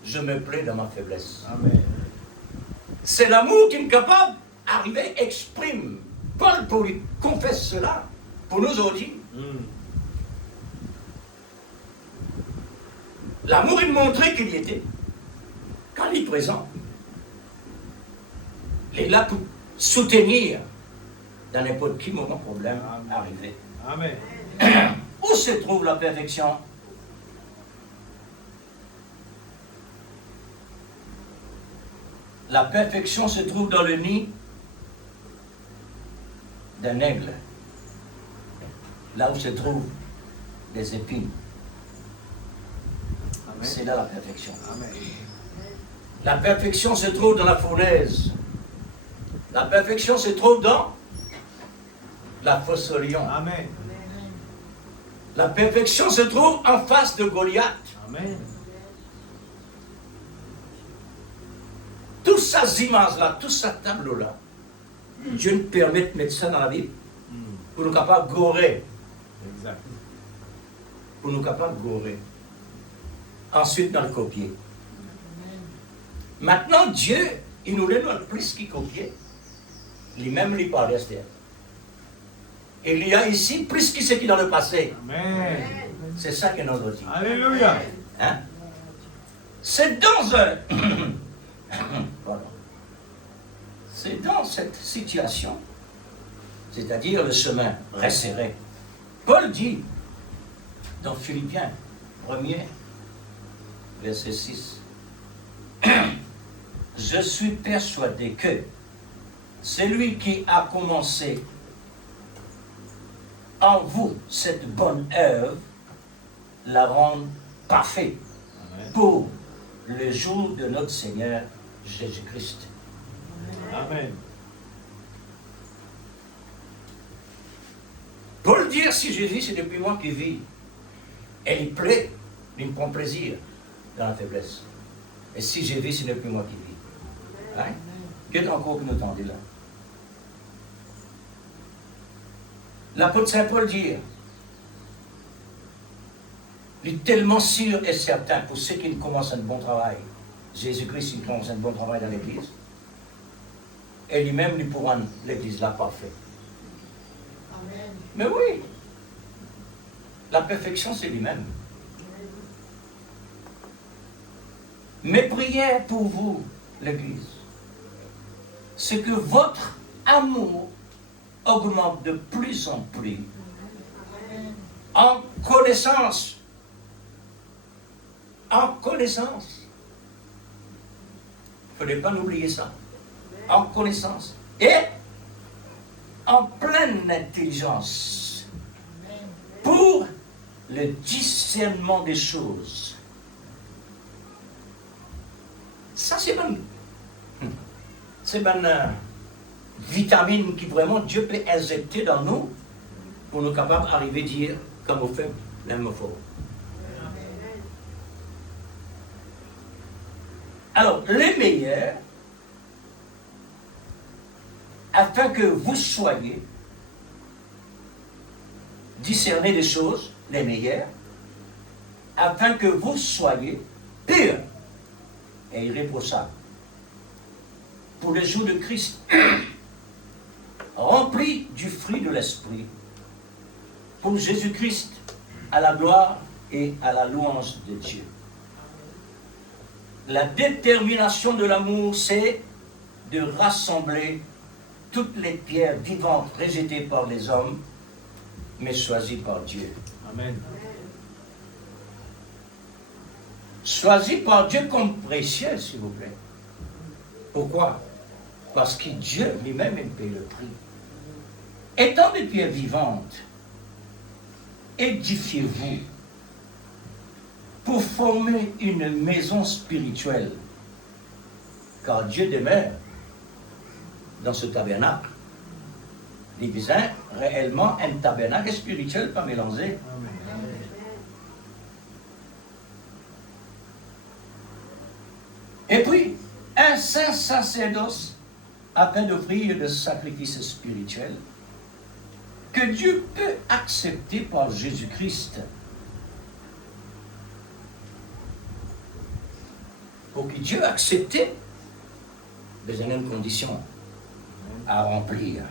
je me plais dans ma faiblesse. Amen. C'est l'amour qui est capable d'arriver, exprime. Paul, pour lui confesse cela, pour nous aujourd'hui. L'amour, il montrait qu'il y était. Quand il est présent, il est là pour soutenir dans n'importe quel moment problème arrivé. Amen. Où se trouve la perfection? La perfection se trouve dans le nid d'un aigle, là où se trouvent des épines. C'est là la perfection. Amen. La perfection se trouve dans la fournaise. La perfection se trouve dans la fosse au lion. Amen. La perfection se trouve en face de Goliath. Amen. Toutes ces images-là, tout ce tableau-là, Dieu nous permet de mettre ça dans la Bible pour nous capables de gorer. Exact. Pour nous capables de gorer. Ensuite, dans le copier. Maintenant, Dieu, il nous donne plus qu'il copier. Lui-même, il parle d'Esther. Il y a ici plus que ce qui est dans le passé. Amen. C'est ça que nous avons dit. Alléluia. Hein? C'est dans un... Pardon. C'est dans cette situation, c'est-à-dire le chemin resserré. Paul dit, dans Philippiens 1er, verset 6, je suis persuadé que celui qui a commencé en vous cette bonne œuvre la rend parfaite pour le jour de notre Seigneur Jésus-Christ. Amen. Paul dit, si je vis, c'est depuis moi qui vis. Et il plaît, il prend plaisir dans la faiblesse. Et si je vis, c'est depuis moi qui vis. Hein? Qu'est-ce encore que nous tendez là? L'apôtre Saint Paul dit, il est tellement sûr et certain pour ceux qui commencent un bon travail. Jésus-Christ, il commence un bon travail dans l'Église. Et lui-même, il pourra l'Église là parfaite. Amen. Mais oui, la perfection, c'est lui-même. Mes prières pour vous, l'Église, c'est que votre amour augmente de plus en plus en connaissance. En connaissance. Il ne faudrait pas oublier ça. En connaissance. Et en pleine intelligence. Pour le discernement des choses. Ça, c'est une vitamine qui vraiment Dieu peut injecter dans nous pour nous capables d'arriver à dire, comme on fait, même fort. Alors, les meilleurs, afin que vous soyez discernés des choses, les meilleurs, afin que vous soyez purs et irréprochables pour le jour de Christ, remplis du fruit de l'Esprit, pour Jésus-Christ, à la gloire et à la louange de Dieu. La détermination de l'amour, c'est de rassembler toutes les pierres vivantes rejetées par les hommes, mais choisies par Dieu. Amen. Choisies par Dieu comme précieuses, s'il vous plaît. Pourquoi? Parce que Dieu lui-même paye le prix. Étant des pierres vivantes, édifiez-vous pour former une maison spirituelle. Car Dieu demeure dans ce tabernacle. Il est réellement un tabernacle spirituel, pas mélangé. Et puis, un saint sacerdoce afin d'offrir le sacrifice spirituel que Dieu peut accepter par Jésus-Christ. Pour que Dieu accepte, il y a une condition à remplir.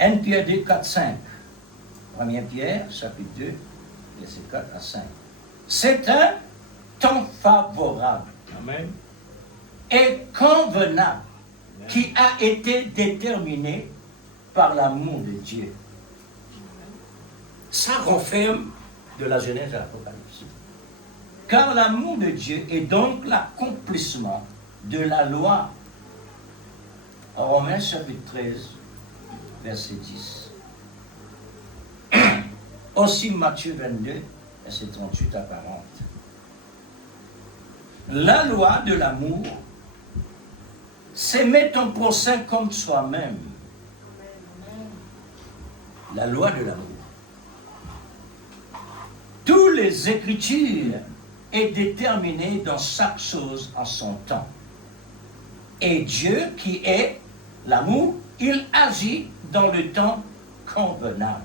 1 Pierre 2, 4, 5. 1 Pierre, chapitre 2, versets 4 à 5. C'est un temps favorable Amen. et convenable qui a été déterminé par l'amour de Dieu. Ça renferme de la Genèse à l'Apocalypse. Car l'amour de Dieu est donc l'accomplissement de la loi. Romains chapitre 13, verset 10. Aussi Matthieu 22, verset 38 à 40. La loi de l'amour, s'aimer ton prochain comme soi-même. La loi de l'amour. Toutes les Écritures est déterminées dans chaque chose en son temps. Et Dieu, qui est l'amour, il agit dans le temps convenable.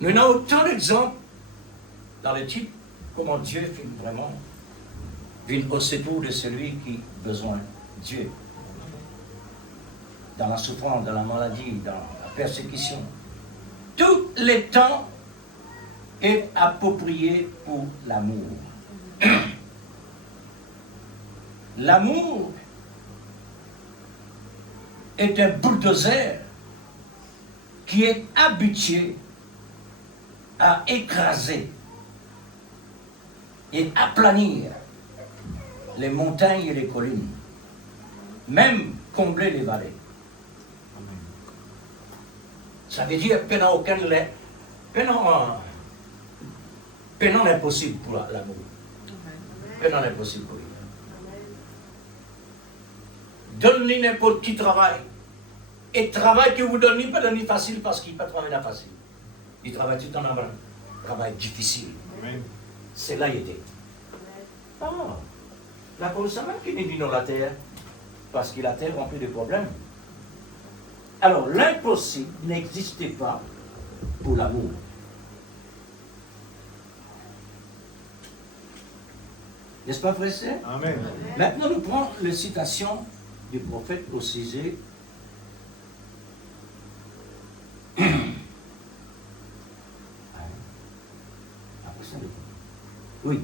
Nous avons autant d'exemples dans le type comment Dieu fait vraiment vient au secours de celui qui a besoin de Dieu. Dans la souffrance, dans la maladie, dans la persécution. Tous les temps est approprié pour l'amour. L'amour est un bulldozer qui est habitué à écraser et aplanir les montagnes et les collines, même combler les vallées. Ça veut dire pendant aucun lait, pendant l'impossible pour l'amour. Pendant l'impossible pour lui. Donne-lui n'importe qui travail. Et travail que vous donnez, pas donner facile parce qu'il n'est pas travail facile. Il travaille tout le temps dans un travail difficile. Amen. C'est là il était. Ah, la cause c'est même qu'il est dit dans la terre, parce que la terre remplie de problèmes. Alors, l'impossible n'existait pas pour l'amour. N'est-ce pas, frère? Amen. Maintenant, nous prenons les citations du prophète au sujet. Oui.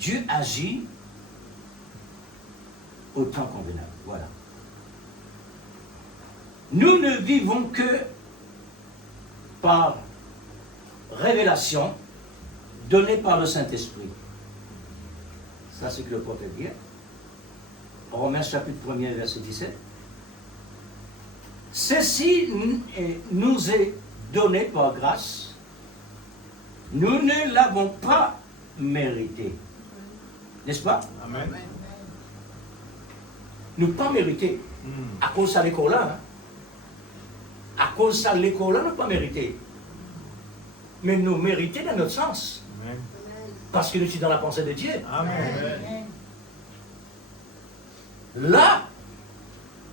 Dieu agit au temps convenable. Voilà. Nous ne vivons que par révélation donnée par le Saint-Esprit. Ça, c'est ce que le prophète dit. Romains chapitre 1er, verset 17. Ceci nous est donné par grâce. Nous ne l'avons pas mérité. N'est-ce pas? Amen. Nous pas mérité. À cause de l'école là. À cause de l'école là, nous pas mérité. Mais nous méritons dans notre sens. Amen. Parce que nous sommes dans la pensée de Dieu. Amen. Là,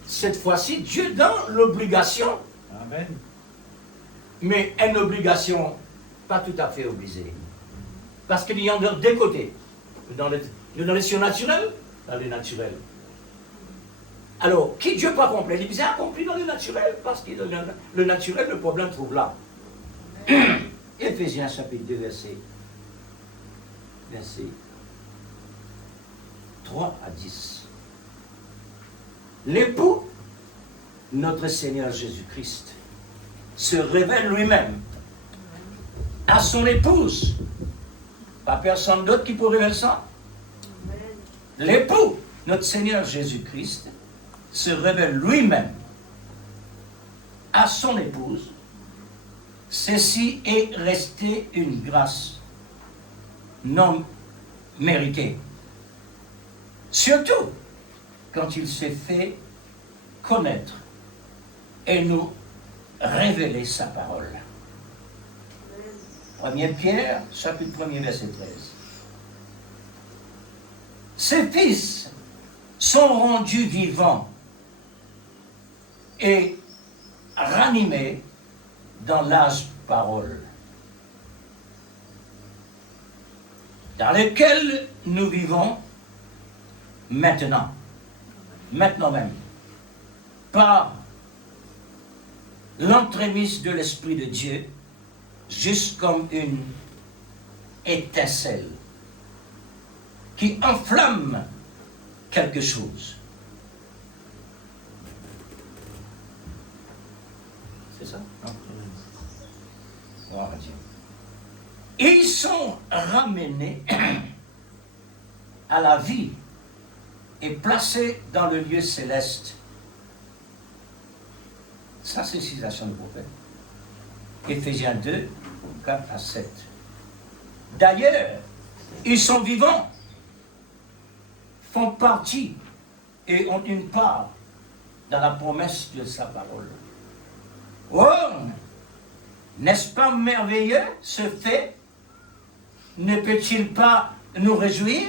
cette fois-ci, Dieu donne l'obligation, Amen. mais une obligation pas tout à fait obligée. Parce qu'il y en a deux côtés. Dans le surnaturel, dans le naturel. Alors, qui Dieu pas compris? Il est accompli dans le naturel, parce que le naturel, le problème trouve là. Éphésiens chapitre 2, verset 3 à 10. L'époux, notre Seigneur Jésus-Christ, se révèle lui-même à son épouse. Pas personne d'autre qui peut révéler ça. L'époux, notre Seigneur Jésus-Christ, se révèle lui-même à son épouse. Ceci est resté une grâce non méritée. Surtout quand il s'est fait connaître et nous révéler sa parole. 1 Pierre, chapitre 1er, verset 13. Ces fils sont rendus vivants et ranimés dans l'âge parole, dans lequel nous vivons maintenant même, par l'entremise de l'Esprit de Dieu, juste comme une étincelle qui enflamme quelque chose. C'est ça? Non? Gloire à Dieu. Ils sont ramenés à la vie et placés dans le lieu céleste. Ça, c'est citation du prophète. Éphésiens 2, 4 à 7. D'ailleurs, ils sont vivants, font partie et ont une part dans la promesse de sa parole. Oh, n'est-ce pas merveilleux ce fait? Ne peut-il pas nous réjouir?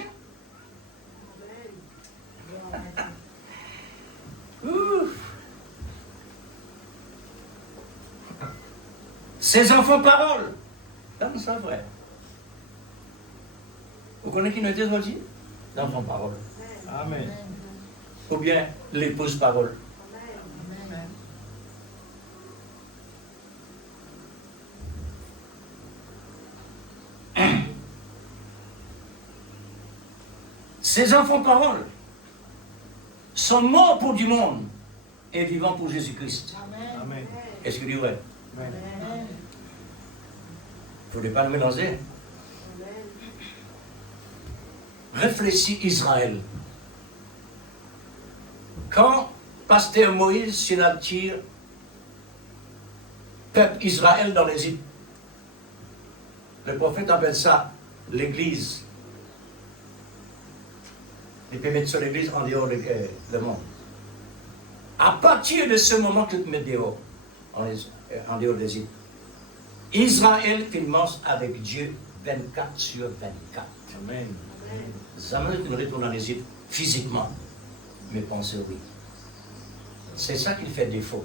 Ouf. Ces enfants parole. Comme ça, vrai. Vous connaissez qui nous était dit? L'enfant parole. Amen. Ou bien l'épouse parole. Ces enfants paroles sont morts pour du monde et vivants pour Jésus-Christ. Amen. Est-ce que c'est vrai? Amen. Il ne faudrait pas le mélanger. Réfléchis Israël. Quand pasteur Moïse tire peuple Israël dans l'Égypte, le prophète appelle ça l'église. Il peut mettre sur l'église en dehors du monde. À partir de ce moment que tu te mets dehors, en dehors d'Égypte, Israël commence avec Dieu 24 sur 24. Amen. Jamais tu ne retournes en Égypte physiquement, mais pensez oui. C'est ça qui fait défaut.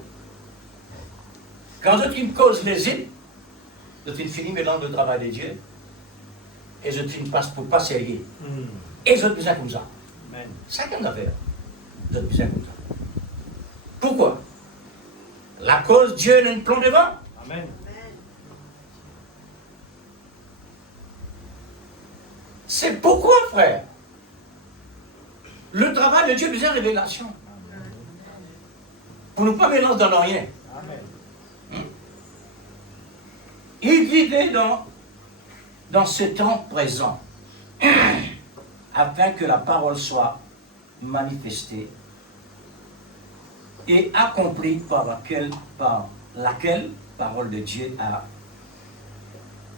Quand tu me causes l'Égypte, tu finis maintenant le travail de Dieu, et je ne passe pour pas sérieux. Et je besoin comme ça. Amen. C'est ça qu'on a fait. Je besoin comme ça. Pourquoi? La cause Dieu a un plan devant. Amen. C'est pourquoi, frère, le travail de Dieu a besoin de révélation. Pour ne pas mélanger dans rien. Amen. Il vivait dans ce temps présent, afin que la parole soit manifestée et accomplie par laquelle parole de Dieu a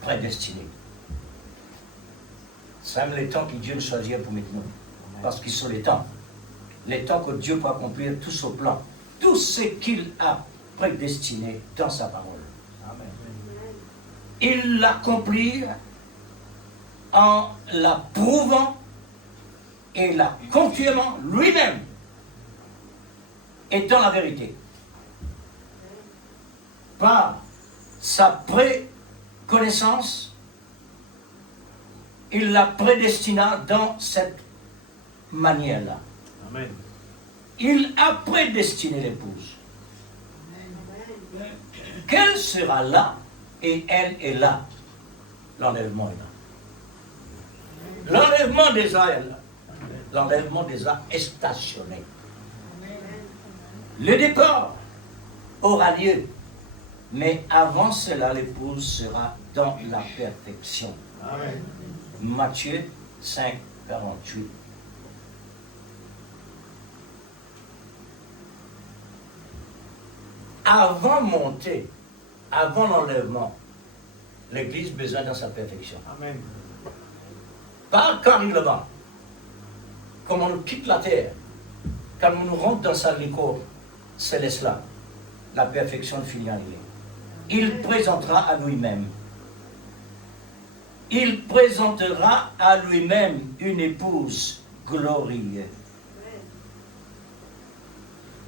prédestiné. C'est les temps que Dieu nous choisit pour maintenant. Parce qu'ils sont les temps. Les temps que Dieu peut accomplir tout son plan. Tout ce qu'il a prédestiné dans sa parole. Amen. Il l'accomplit en la prouvant et la confirmant lui-même étant la vérité. Par sa préconnaissance, il la prédestina dans cette manière-là. Amen. Il a prédestiné l'épouse. Qu'elle sera là et elle est là. L'enlèvement est là. L'enlèvement déjà est là. L'enlèvement déjà est stationné. Le départ aura lieu, mais avant cela, l'épouse sera dans la perfection. Amen. Matthieu 5, 48. Avant montée, avant l'enlèvement, l'Église a besoin dans sa perfection. Amen. Pas quand il là-bas. Comme on quitte la terre, quand on nous rentre dans sa licorne céleste là, la perfection finit en lui. Il présentera à lui-même il présentera à lui-même une épouse glorieuse,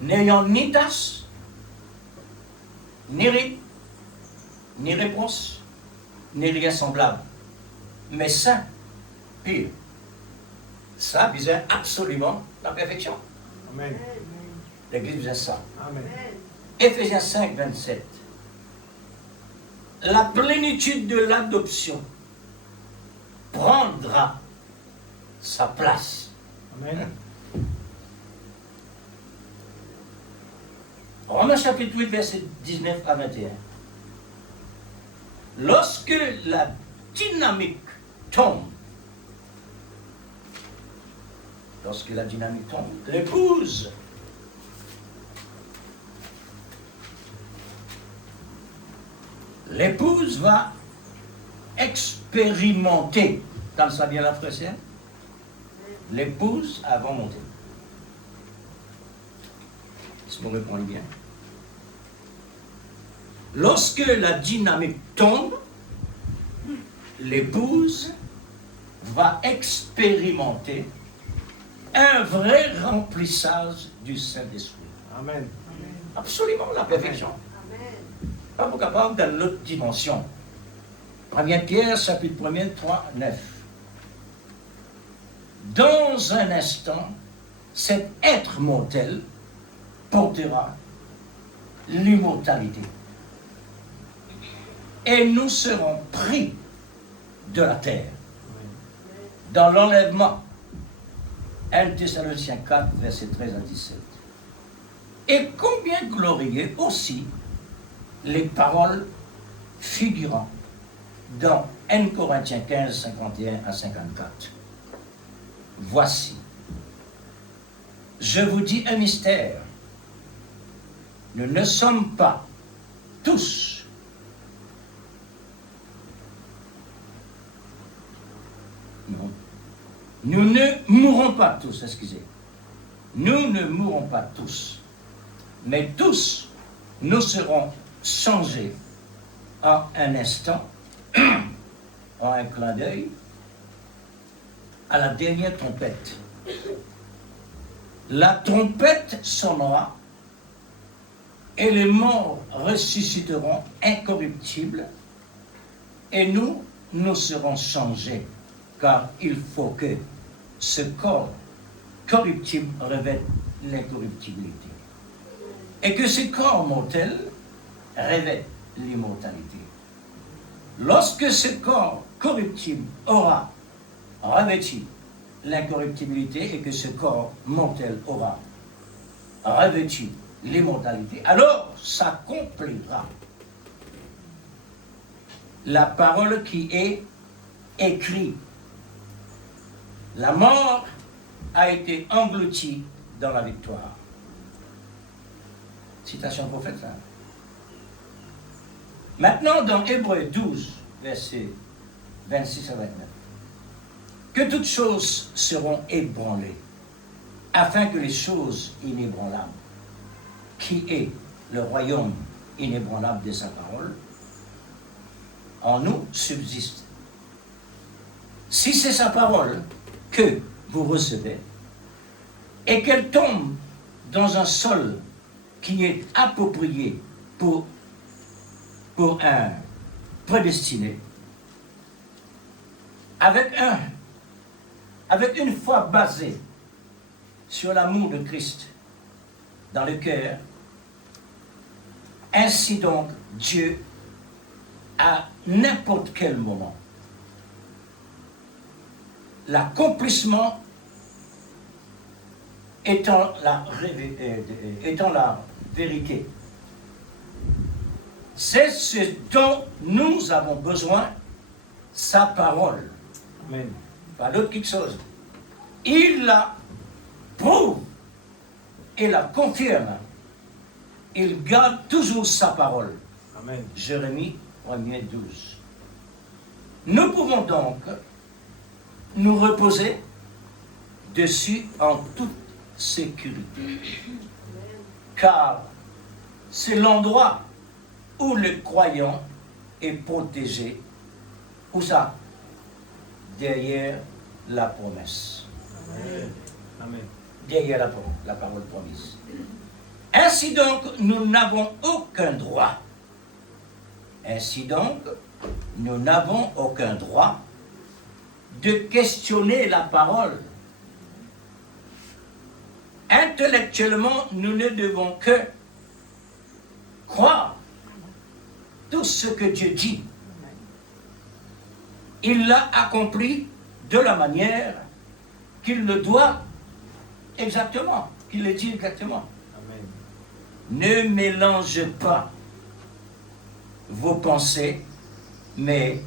n'ayant ni tache, ni ride, ni réponse, ni rien semblable, mais saint, pur. Ça visait absolument la perfection. Amen. L'Église faisait ça. Amen. Éphésiens 5, 27. La plénitude de l'adoption prendra sa place. Amen. Romains chapitre 8, verset 19 à 21. Lorsque la dynamique tombe, l'épouse va expérimenter, comme ça vient la fraîcheur, l'épouse avant monter. Si vous répondez bien. Lorsque la dynamique tombe, l'épouse va expérimenter un vrai remplissage du Saint-Esprit. Amen. Absolument la perfection. Pas pour capable dans l'autre dimension. 1 Pierre, chapitre 1er, 3, 9. Dans un instant, cet être mortel portera l'immortalité. Et nous serons pris de la terre dans l'enlèvement. 1 Thessaloniciens 4, verset 13 à 17. Et combien glorieux aussi les paroles figurant dans 1 Corinthiens 15, 51 à 54. Voici, je vous dis un mystère. Nous ne sommes pas tous non. Nous ne mourrons pas tous, excusez. Nous ne mourrons pas tous, mais tous nous serons changés en un instant, en un clin d'œil, à la dernière trompette. La trompette sonnera et les morts ressusciteront incorruptibles et nous serons changés, car il faut que ce corps corruptible revête l'incorruptibilité et que ce corps mortel revête l'immortalité. Lorsque ce corps corruptible aura revêtu l'incorruptibilité et que ce corps mortel aura revêtu l'immortalité, alors s'accomplira la parole qui est écrite. La mort a été engloutie dans la victoire. Citation prophète, ça. Maintenant, dans Hébreux 12, versets 26 à 29, que toutes choses seront ébranlées, afin que les choses inébranlables, qui est le royaume inébranlable de sa parole, en nous subsistent. Si c'est sa parole que vous recevez, et qu'elle tombe dans un sol qui est approprié pour un prédestiné, avec une foi basée sur l'amour de Christ dans le cœur, ainsi donc Dieu, à n'importe quel moment, l'accomplissement étant la vérité. C'est ce dont nous avons besoin, sa parole. Amen. Pas d'autre quelque chose. Il la prouve et la confirme. Il garde toujours sa parole. Amen. Jérémie 1er 12. Nous pouvons donc nous reposer dessus en toute sécurité. Car c'est l'endroit où le croyant est protégé. Où ça? derrière la promesse. Amen. Amen. Derrière la parole promise. Ainsi donc, nous n'avons aucun droit. Ainsi donc, nous n'avons aucun droit de questionner la parole. Intellectuellement, nous ne devons que croire tout ce que Dieu dit. Il l'a accompli de la manière qu'il le doit exactement, qu'il le dit exactement. Amen. Ne mélange pas vos pensées, mais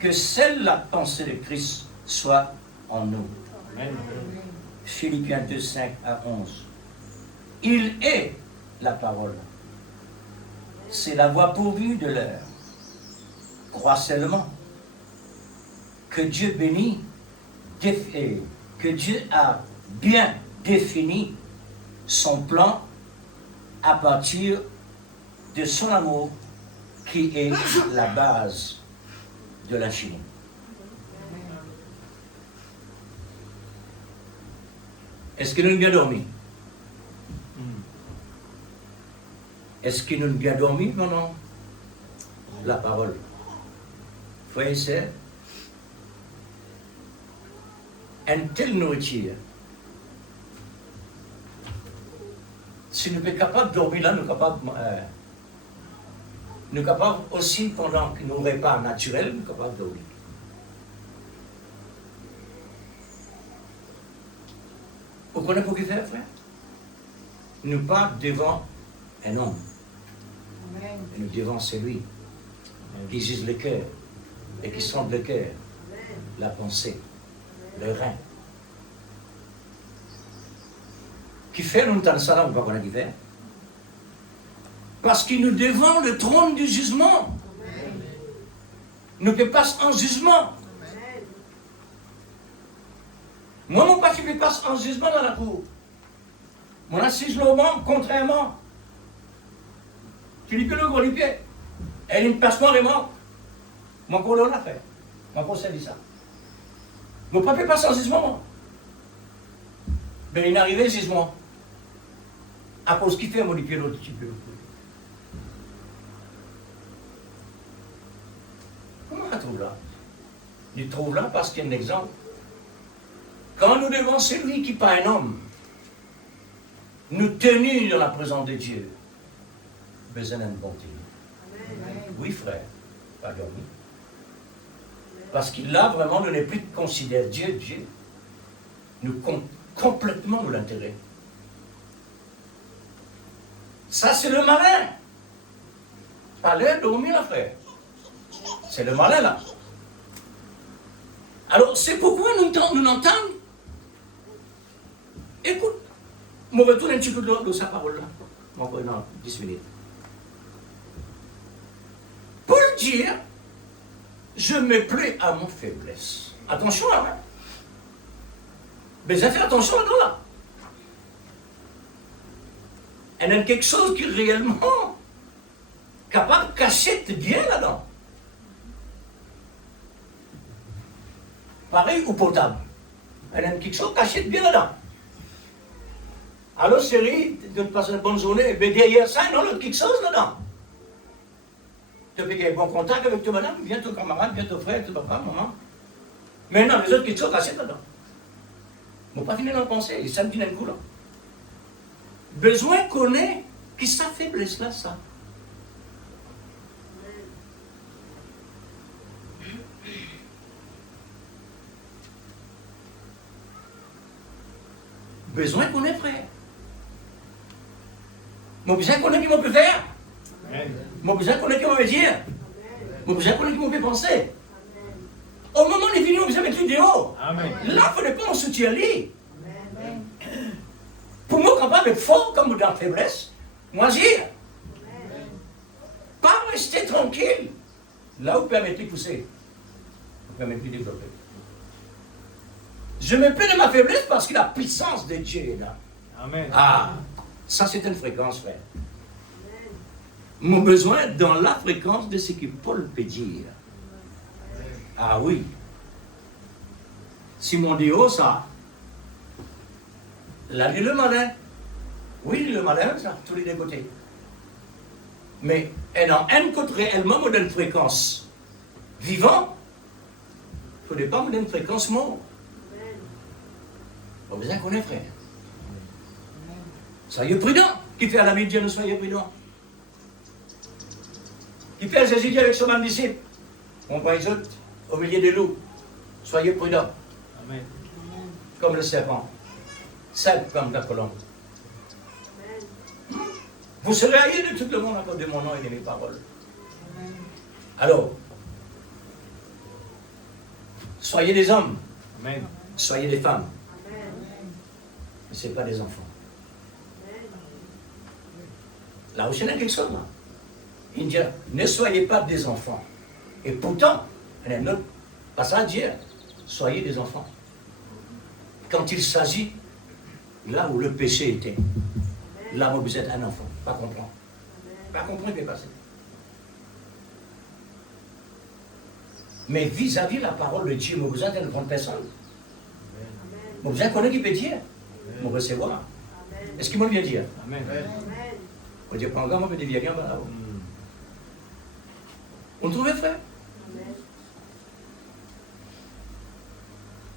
que seule la pensée de Christ soit en nous. Amen. Philippiens 2, 5 à 11. Il est la parole. C'est la voie pourvue de l'heure. Crois seulement que Dieu bénit, que Dieu a bien défini son plan à partir de son amour qui est la base de l'infini. Est-ce que nous avons bien dormi? Est-ce que nous avons bien dormi pendant la parole? Frères et sœurs, une telle nourriture, si nous sommes capables de dormir là, nous sommes capables aussi, pendant que nos repas naturels, nous sommes capables de dormir. Vous connaissez pour qui faire, frère? Nous pas devant un homme, Amen. mais nous devant celui qui juge le cœur et qui sonde le cœur, la pensée, le rein. Qui fait nous entendre ça là, on ne va pas connaître qui fait. Parce que nous devons le trône du jugement. Nous ne passons en jugement. Moi, mon pas qui passe en jugement dans la cour. Mon assise le banc, contrairement. Tu dis que le gros du pied. Elle ne passe pas vraiment. Mon collègue l'a fait. Mon conseil dit ça. Mon papa passe en jugement. Ben, il est arrivé au jugement. À cause qu'il fait mon pied l'autre petit peu. Comment on trouve là? Il trouve là parce qu'il y a un exemple. Quand nous devons celui qui pas un homme, nous tenir dans la présence de Dieu, besoin d'un bon Dieu. Oui, frère, pas dormi. Parce qu'il là, vraiment, nous n'est plus de considérer Dieu, Dieu. Nous compte complètement l'intérêt. Ça, c'est le malin. Pas l'air de dormir, là, frère. C'est le malin, là. Alors, c'est pourquoi nous entendons. Écoute, je retourne un petit peu de sa parole, là. Encore dans 10 minutes. Paul dit, je me plais à mon faiblesse. Attention, là, hein. Mais j'ai fait attention là-dedans, là. Il y a quelque chose qui est réellement capable de cacher bien là-dedans. Pareil au potable. Il y a quelque chose qui cache bien là-dedans. Alors, chérie, de passer une bonne journée, mais derrière ça, il y a quelque chose là-dedans. Tu fais un bon contact avec ta madame, viens ton camarade, viens ton frère, ton papa, maman. Mais non, les autres quelque chose cachées là-dedans. Je ne vais pas finir d'en penser, et ça me dit d'un coup là. Besoin connaît qui sa faiblesse là, ça. Besoin connaît, frère. Mon besoin connaît qui m'en peut faire. Mon besoin connaît qui m'en peut dire. Mon besoin connaît qui m'en peut penser. Au moment où il est fini, on besoin de mettre vidéo. Amen. Là, il ne faut pas en soutien lui. Pour moi, capable d'être fort comme dans la faiblesse, moi agir. Pas rester tranquille. Là où permettre de pousser. Vous permettez de développer. Je me plains de ma faiblesse parce que la puissance de Dieu est là. Amen. Ah, ça c'est une fréquence, frère. Mon besoin est dans la fréquence de ce que Paul peut dire. Ah oui. Simon dit, oh ça. Là, il est le malin. Oui, le malin, ça, tous les deux côtés. Mais dans un côté réellement modèle fréquence vivant, il ne faut pas modèle fréquence mort. Pas besoin qu'on est frère. Soyez prudents. Qui fait à la vie de Dieu, nous soyez prudents. Qui fait Jésus dit avec son disciple. On voit les autres au milieu des loups. Soyez prudents. Amen. Comme le serpent. Simple comme la colombe. Vous serez haïs de tout le monde à cause de mon nom et de mes paroles. Alors, soyez des hommes. Amen. Soyez des femmes. Mais ce n'est pas des enfants. Là où il y a quelque chose, là. Il dit, ne soyez pas des enfants. Et pourtant, il y a un autre passage à dire, soyez des enfants. Quand il s'agit, là où le péché était, là où vous êtes un enfant, pas comprendre. Pas comprendre ce qui est passé. Mais vis-à-vis de la parole de Dieu, vous besoin d'une grande personne. Vous besoin qu'on ait qui peut dire. Vous recevoir. Est-ce qu'il m'a bien dire? Amen. On dit, pas encore, moi, je peux dire, viens, on le trouvait, frère?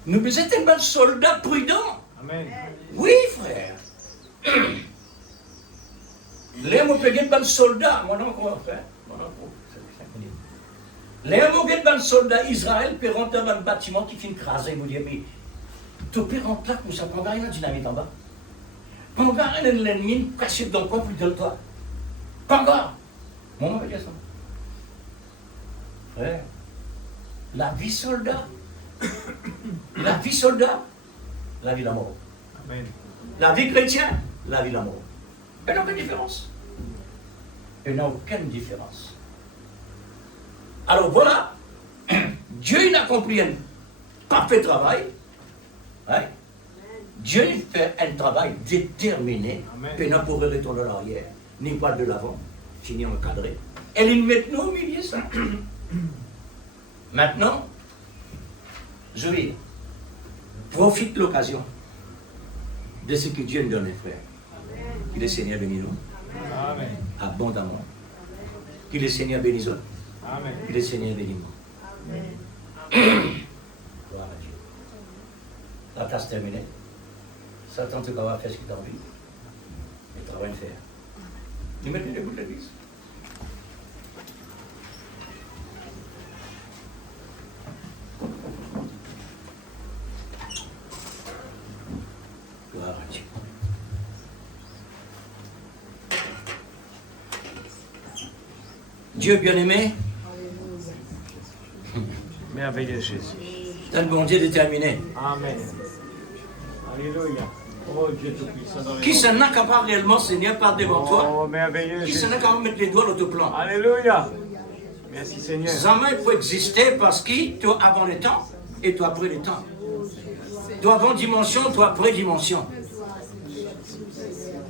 Nous besoin d'un soldat prudent. Amen. Oui, frère. Les mots peut être un soldat. Mon nom, comment faire? Les mots peut être un soldat Israël peut rentrer dans un bâtiment qui finit craser. Vous dites, mais tu peux rentrer là, comme ça, prends rien de dynamite en bas. Prends rien de l'ennemi, caché dans le coin, plus de toi. Pas encore. Mon nom veut dire ça. Frère, la vie soldat, la vie soldat, la vie d'amour. Amen. La vie chrétienne, la vie d'amour. Il n'y a aucune différence. Il n'y a aucune différence. Alors voilà, Dieu il a accompli un parfait travail. Ouais. Dieu il fait un travail déterminé. Il n'a pas retourner en arrière, ni pas de l'avant, fini encadré. Et il met nous au milieu ça. Maintenant, jouir. Profite de l'occasion de ce que Dieu nous donne, frère. Que le Seigneur bénisse nous Amen. abondamment. Que le Seigneur bénisse nous. Amen. Que le Seigneur bénisse nous. Gloire à Dieu. La tâche terminée. Satan te va faire ce qu'il t'a envie. Le travail de faire. Nous mettons les bouts de l'église. Gloire à Dieu. Dieu bien-aimé, Merveilleux Jésus. c'est un bon Dieu déterminé. Amen. Alléluia. Oh Dieu Tout-Puissant. dans les Qui noms. s'en a capable réellement, Seigneur, par devant toi? Oh merveilleux Qui Jésus. s'en a capable de mettre les doigts dans ton plan? Alléluia. Merci Seigneur. Jamais il faut exister parce que toi avant le temps et toi après le temps. Toi avant dimension, toi après dimension.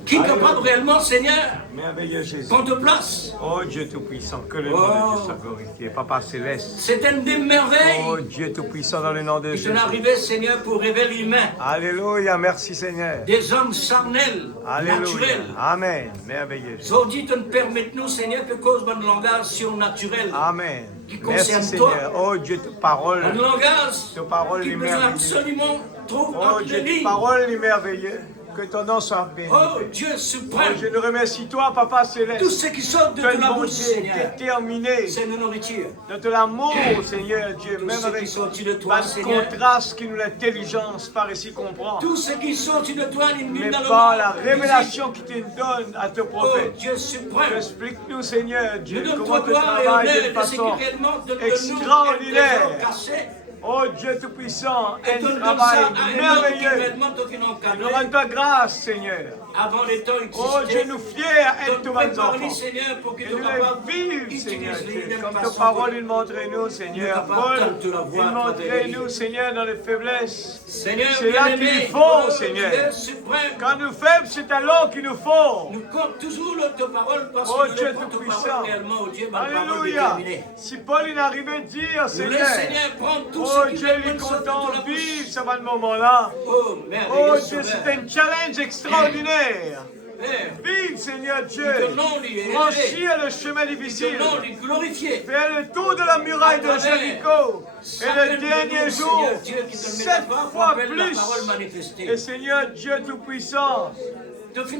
Qui est capable réellement, Seigneur, Merveilleux Jésus. qu'on te place? Oh Dieu Tout-Puissant, que le nom de Dieu soit glorifié. Papa Céleste. C'est une des merveilles Oh Dieu Tout-Puissant, dans le nom de qui Jésus. sont arrivées, Seigneur, pour révéler l'humain. Alléluia, merci Seigneur. Des hommes charnels, Alléluia. naturels. Amen. Merveilleux. Aujourd'hui, tu nous permets, nous, Seigneur, que cause de langage surnaturel. Amen. Qui Merci concerne Seigneur. toi. Oh Dieu, ta parole. Un langage Ta parole qui est peut merveilleuse. absolument trouver Oh entre Dieu, les ta lignes. parole est merveilleuse. Que ton nom soit béni. Oh Dieu Oh, suprême, je nous remercie toi, Papa Céleste. tout ce qui sort de Tu es la un bon bouche, Dieu Seigneur, déterminé. c'est nos nourritures. De ton amour, Seigneur Dieu, Tout même ce avec qui sortit de toi, le Seigneur. contraste qui nous l'intelligence par ici comprend. Tout ce qui sort de toi, l'ennemi Mais dans le par monde. la révélation qui te donne à te Oh prophète. Dieu suprême, Explique-nous, Seigneur nous Dieu, donne comment toi tu gloire et travailles honneur de de ce qui façon réellement de extraordinaire. nous est caché. Oh Dieu Tout-Puissant, Et un tu donnes ça travail à un homme qui merveilleux. réellement te fait Nous encadrer. rends ta grâce, Seigneur. Avant les temps Oh Dieu, existaient. nous fiers à être Donc, tes prépare-les, enfants. Seigneur, pour que Et tu nous sois capable les vivre, Seigneur d'utiliser Dieu. d'une Comme ta façon parole, que- il montre-nous, Seigneur. Nous Paul, capable de la voir il à travers montre-nous, lui. Seigneur, dans les faiblesses. Seigneur, C'est là qu'il bien-aimé, nous faut, oh, Seigneur. Dieu suprême, Quand nous faibles, c'est alors qu'il nous faut. nous comptons toujours ta parole parce Oh que nous Dieu avons ta Tout-Puissant. parole réellement, oh Dieu, ma parole Alléluia. déterminée. Si Paul il arrivait à dire, Nous laisse, Seigneur, Seigneur, prendre tout Oh ceux qui Dieu, veulent il est bonne sorte de content la de vivre bouche. ce moment-là. Oh, Oh merveilleux Dieu, Sauveur. c'est un challenge extraordinaire. Père, Vive, Seigneur Dieu. ton nom lui est élevé. Franchir le chemin Ton difficile. nom lui est glorifié. Faire le tour de la muraille de Jéricho. Et le dernier jour, Seigneur Dieu, qui te le 7 métaphore, fois rappelle la plus. parole manifestée. Et Seigneur Dieu Tout-Puissant,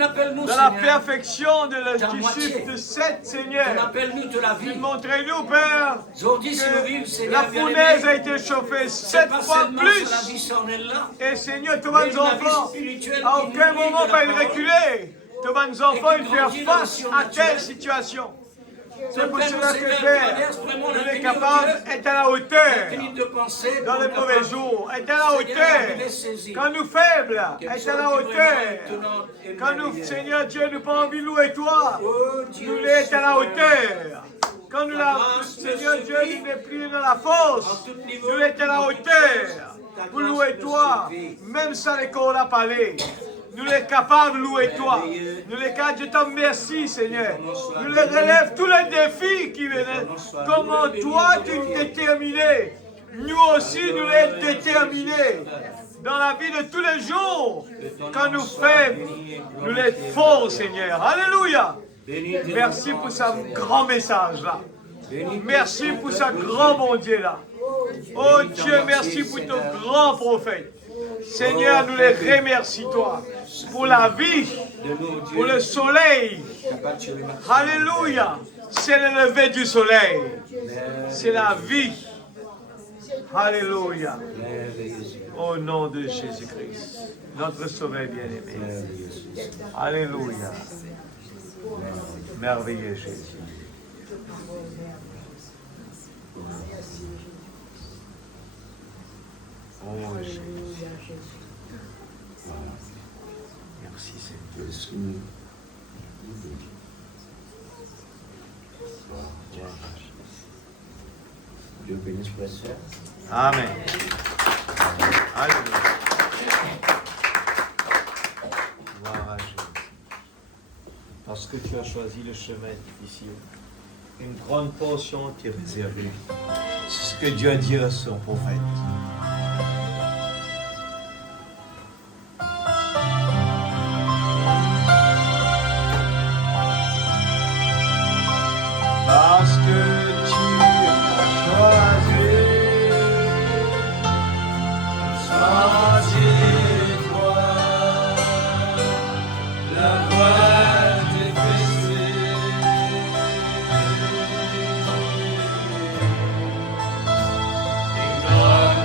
Appelle-nous, dans la Seigneur. perfection Ta du moitié. chiffre de 7, Seigneur, Appelle-nous de la vie. montrez-nous, Père, Aujourd'hui, si nous vivons, que Seigneur la bien-aimé, fournaise a été chauffée c'est 7 pas fois seulement sur la vie plus. charnelle-là, Et Seigneur, tous mais nos la vie enfants, spirituelle à qui aucun nourrit moment de pas la ils parole. reculer. Tous nos enfants, Et ils qui faire grandit dans le face à surnaturel. telle situation. C'est Ton pour Père, cela Seigneur, que Père, traverse vraiment nous l'infini est capable Dieu. d'être à la hauteur. Infinite de pensées Dans pour les ta mauvais parole. jours, être à la Seigneur, hauteur. arrivez saisi. Quand nous faibles, Quelque être chose à la qui vraiment hauteur. étonnant et Quand nous, merveilleux. Seigneur Dieu, nous pas envie de louer toi. Oh Dieu, Nous l'être à la Seigneur. hauteur. Quand nous, Seigneur Dieu, nous n'est plus dans la force. Nous l'être à la hauteur. Pour louer toi, même sans les corps à parler. Nous les capables de louer toi. Nous les capables, je te remercie, Seigneur. Nous les relève tous les défis qui viennent. Comment toi, tu es déterminé. Nous aussi, nous les déterminés. Dans la vie de tous les jours. Quand nous faibles, nous les forts, Seigneur. Alléluia. Merci pour ce grand message-là. Merci pour ce grand bon Dieu là. Oh Dieu, merci pour ton grand prophète. Seigneur, nous les remercions toi pour la vie, pour le soleil. Alléluia. C'est le lever du soleil. C'est la vie. Alléluia. Au nom de Jésus-Christ, notre Sauveur bien-aimé. Alléluia. Merveilleux Jésus. Oh Jésus. Merci Seigneur. Dieu bénisse, frère et sœur. Amen. Alléluia. Gloire à Jésus. Parce que tu as choisi le chemin difficile, une grande portion t'est réservée. C'est ce que Dieu a dit à son prophète. Parce que tu as choisi toi, la voie des blessés. Une grande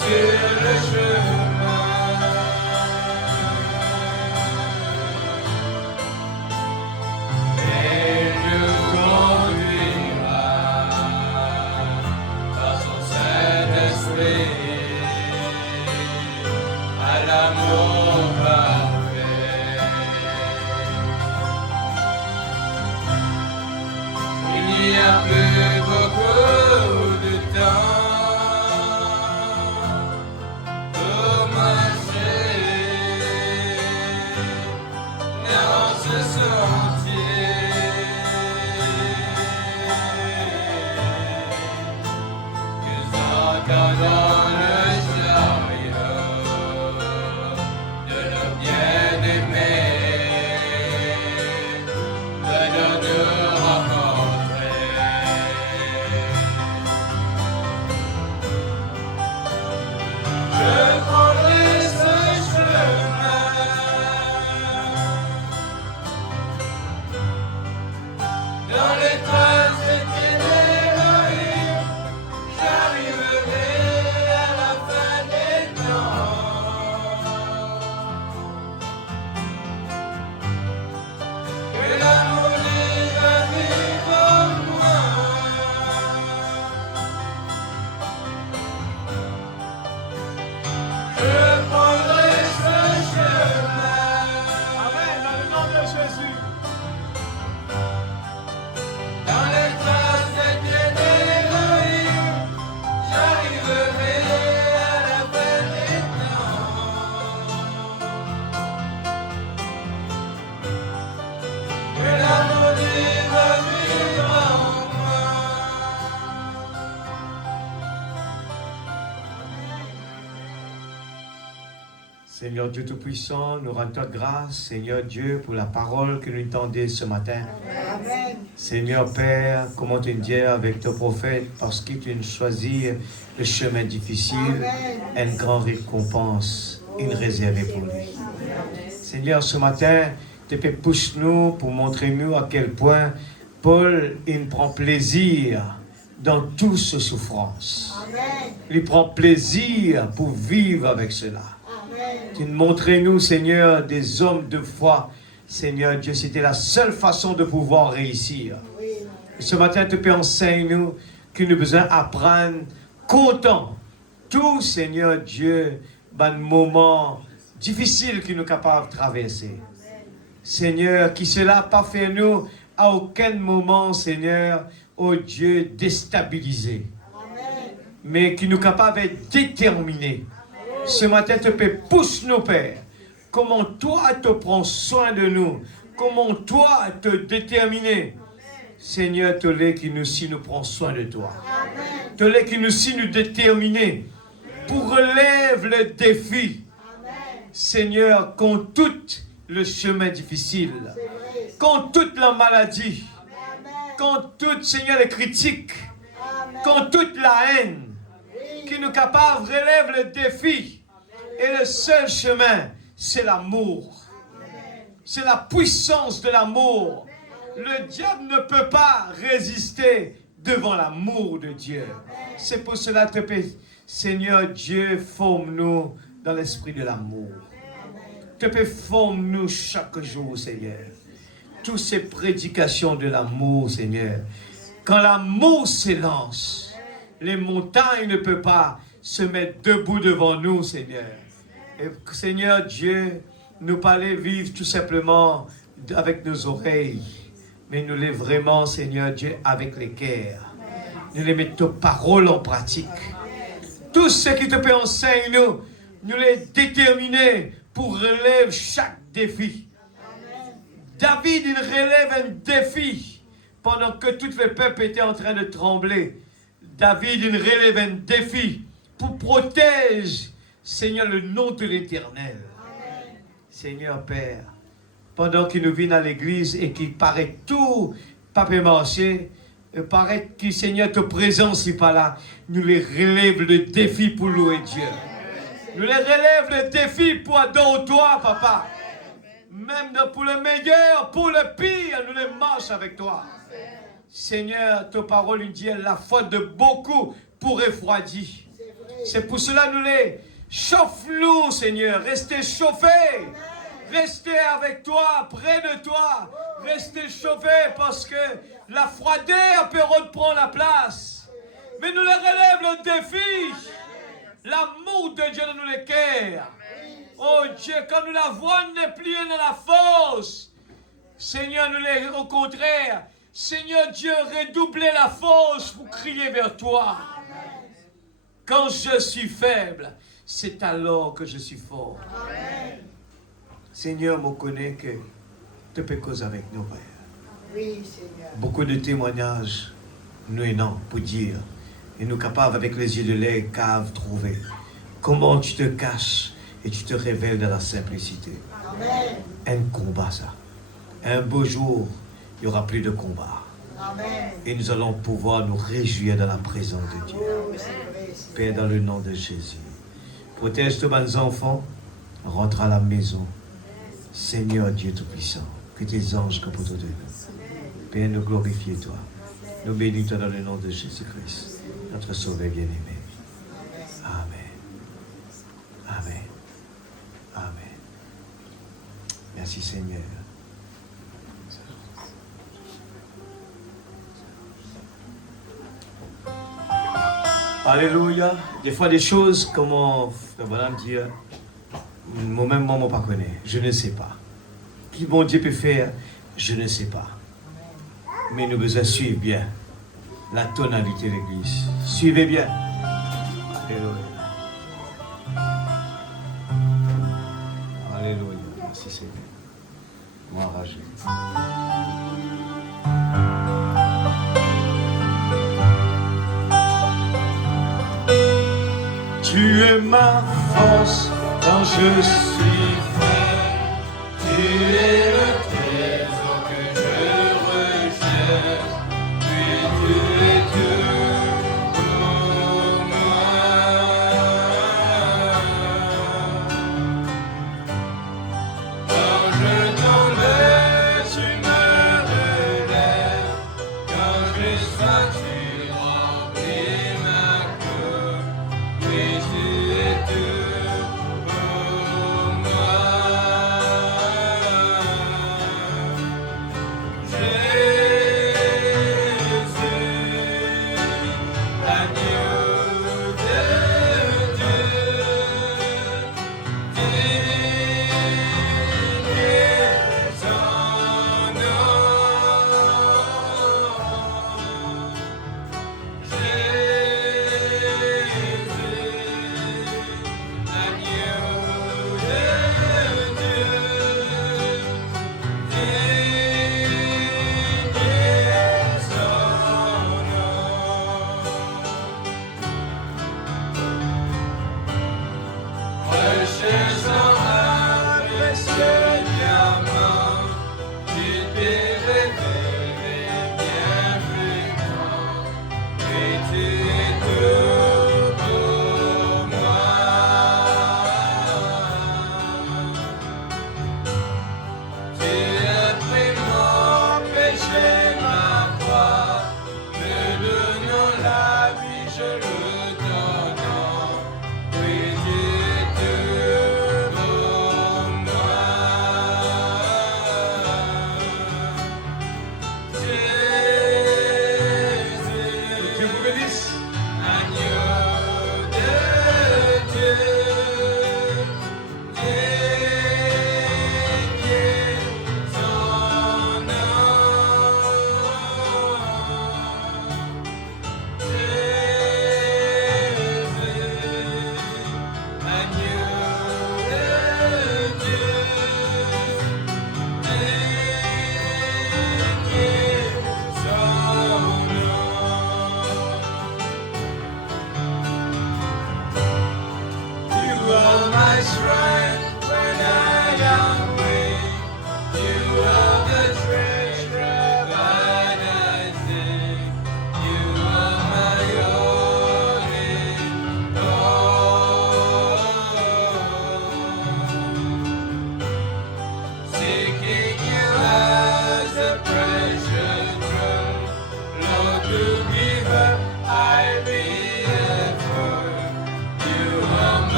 sur le chemin. Et nous conduira par son Saint-Esprit à l'amour parfait. Il n'y a plus beaucoup de temps pour marcher dans ce sentier. Nous entendons le chariot de nos bien-aimés venant nous rencontrer. Je prendrai ce chemin dans les traces d'Élohim. J'arriverai à la fin des temps. Que l'amour va vivre en moi. Je prendrai ce chemin. Amen, dans le nom de Jésus. Dans les traces d'Élohim, j'arriverai à la fin des temps. Que l'amour va vivre en moi. Seigneur Dieu Tout-Puissant, nous rendons grâce, Seigneur Dieu, pour la parole que nous entendons ce matin. Amen. Seigneur Père, comment te dire avec ton prophète, parce que tu nous choisis le chemin difficile, une grande récompense, une réservée pour lui. Seigneur, ce matin, tu peux pousser-nous pour montrer-nous à quel point Paul, il prend plaisir dans toute ce souffrance. Amen. Il prend plaisir pour vivre avec cela. Amen. Tu nous montres-nous, Seigneur, des hommes de foi. Seigneur Dieu, c'était la seule façon de pouvoir réussir. Oui. Et ce matin, tu peux enseigner-nous que nous besoin apprendre content tout, Seigneur Dieu, dans le moment difficile que nous sommes capables de traverser. Seigneur, qui cela pas fait nous à aucun moment, Seigneur, oh Dieu, déstabilisé. Amen. Mais qui nous capables d'être déterminés. Ce matin, tu peux pousser nos pères. Comment toi te prends soin de nous. Comment toi te déterminer. Seigneur, tu l'es qui nous si nous prend soin de toi. Amen. Tu l'es qui nous si nous déterminer pour relever le défi. Amen. Seigneur, contre tout le chemin difficile, C'est vrai. contre toute la maladie, Amen. contre toute, Seigneur, les critiques, Amen. contre toute la haine, Oui. qui nous capable de relever le défi. Et le seul chemin, c'est l'amour. C'est la puissance de l'amour. Le diable ne peut pas résister devant l'amour de Dieu. C'est pour cela que Seigneur Dieu, forme-nous dans l'esprit de l'amour. Forme-nous chaque jour, Seigneur. Toutes ces prédications de l'amour, Seigneur. Quand l'amour s'élance, les montagnes ne peuvent pas se mettre debout devant nous, Seigneur. Et Seigneur Dieu, nous parler vivre tout simplement avec nos oreilles, mais nous les vraiment, Seigneur Dieu, avec les cœurs. Nous les mettons paroles en pratique. Tout ce qui te peut enseigner, nous les déterminer pour relever chaque défi. David, il relève un défi pendant que tout le peuple était en train de trembler. David, il relève un défi pour protéger, Seigneur, le nom de l'Éternel. Seigneur Père, pendant qu'il nous vient à l'église et qu'il paraît tout, pas peut marcher, paraît que Seigneur, ta présence n'est pas là, nous les relève le défi pour louer Dieu. Nous les relève le défi pour adorer toi, Papa. Même pour le meilleur, pour le pire, nous les marchons avec toi. Seigneur, ta parole nous dit la faute de beaucoup pour refroidir. C'est pour cela que nous les chauffe-nous, Seigneur. Restez chauffés. Restez avec toi, près de toi. Restez chauffés parce que la froideur peut reprendre la place. Mais nous les relève le défi. L'amour de Dieu dans nous les cœurs. Oh Dieu, quand nous la voyons déplier dans la force, Seigneur, nous les au contraire. Seigneur Dieu, redoublez la force pour crier vers toi. Quand je suis faible, c'est alors que je suis fort. Seigneur, me connaît que tu peux causer avec nous, Père. Oui, Seigneur. Beaucoup de témoignages, nous et non, pour dire, et nous capables avec les yeux de lait, cave trouver. Comment tu te caches et tu te révèles dans la simplicité. Amen. Un combat, ça. Un beau jour, il n'y aura plus de combat. Amen. Et nous allons pouvoir nous réjouir dans la présence de Dieu. Oh, c'est vrai, Seigneur. Père, dans le nom de Jésus. Protège tous mes enfants. Rentre à la maison. Seigneur Dieu Tout-Puissant, que tes anges capottent de nous. Père, nous glorifions toi. Nous bénissons dans le nom de Jésus-Christ, notre Sauveur bien-aimé. Amen. Amen. Amen. Merci Seigneur. Alléluia. Des fois, des choses, comment Madame dit, moi-même, moi, je ne connais pas. Je ne sais pas. Qui bon Dieu peut faire, je ne sais pas. Mais nous devons suivre bien la tonalité de l'Église. Suivez bien. Alléluia. Alléluia. Merci Seigneur. Moi enragé. Tu es ma force quand je suis faible. Tu es le trésor que je recherche. Puis tu es tout pour moi. Quand je tombe, tu me relèves. Quand je sois, tu remplis ma coupe. Oui, tu es tout pour moi.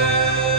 Amen.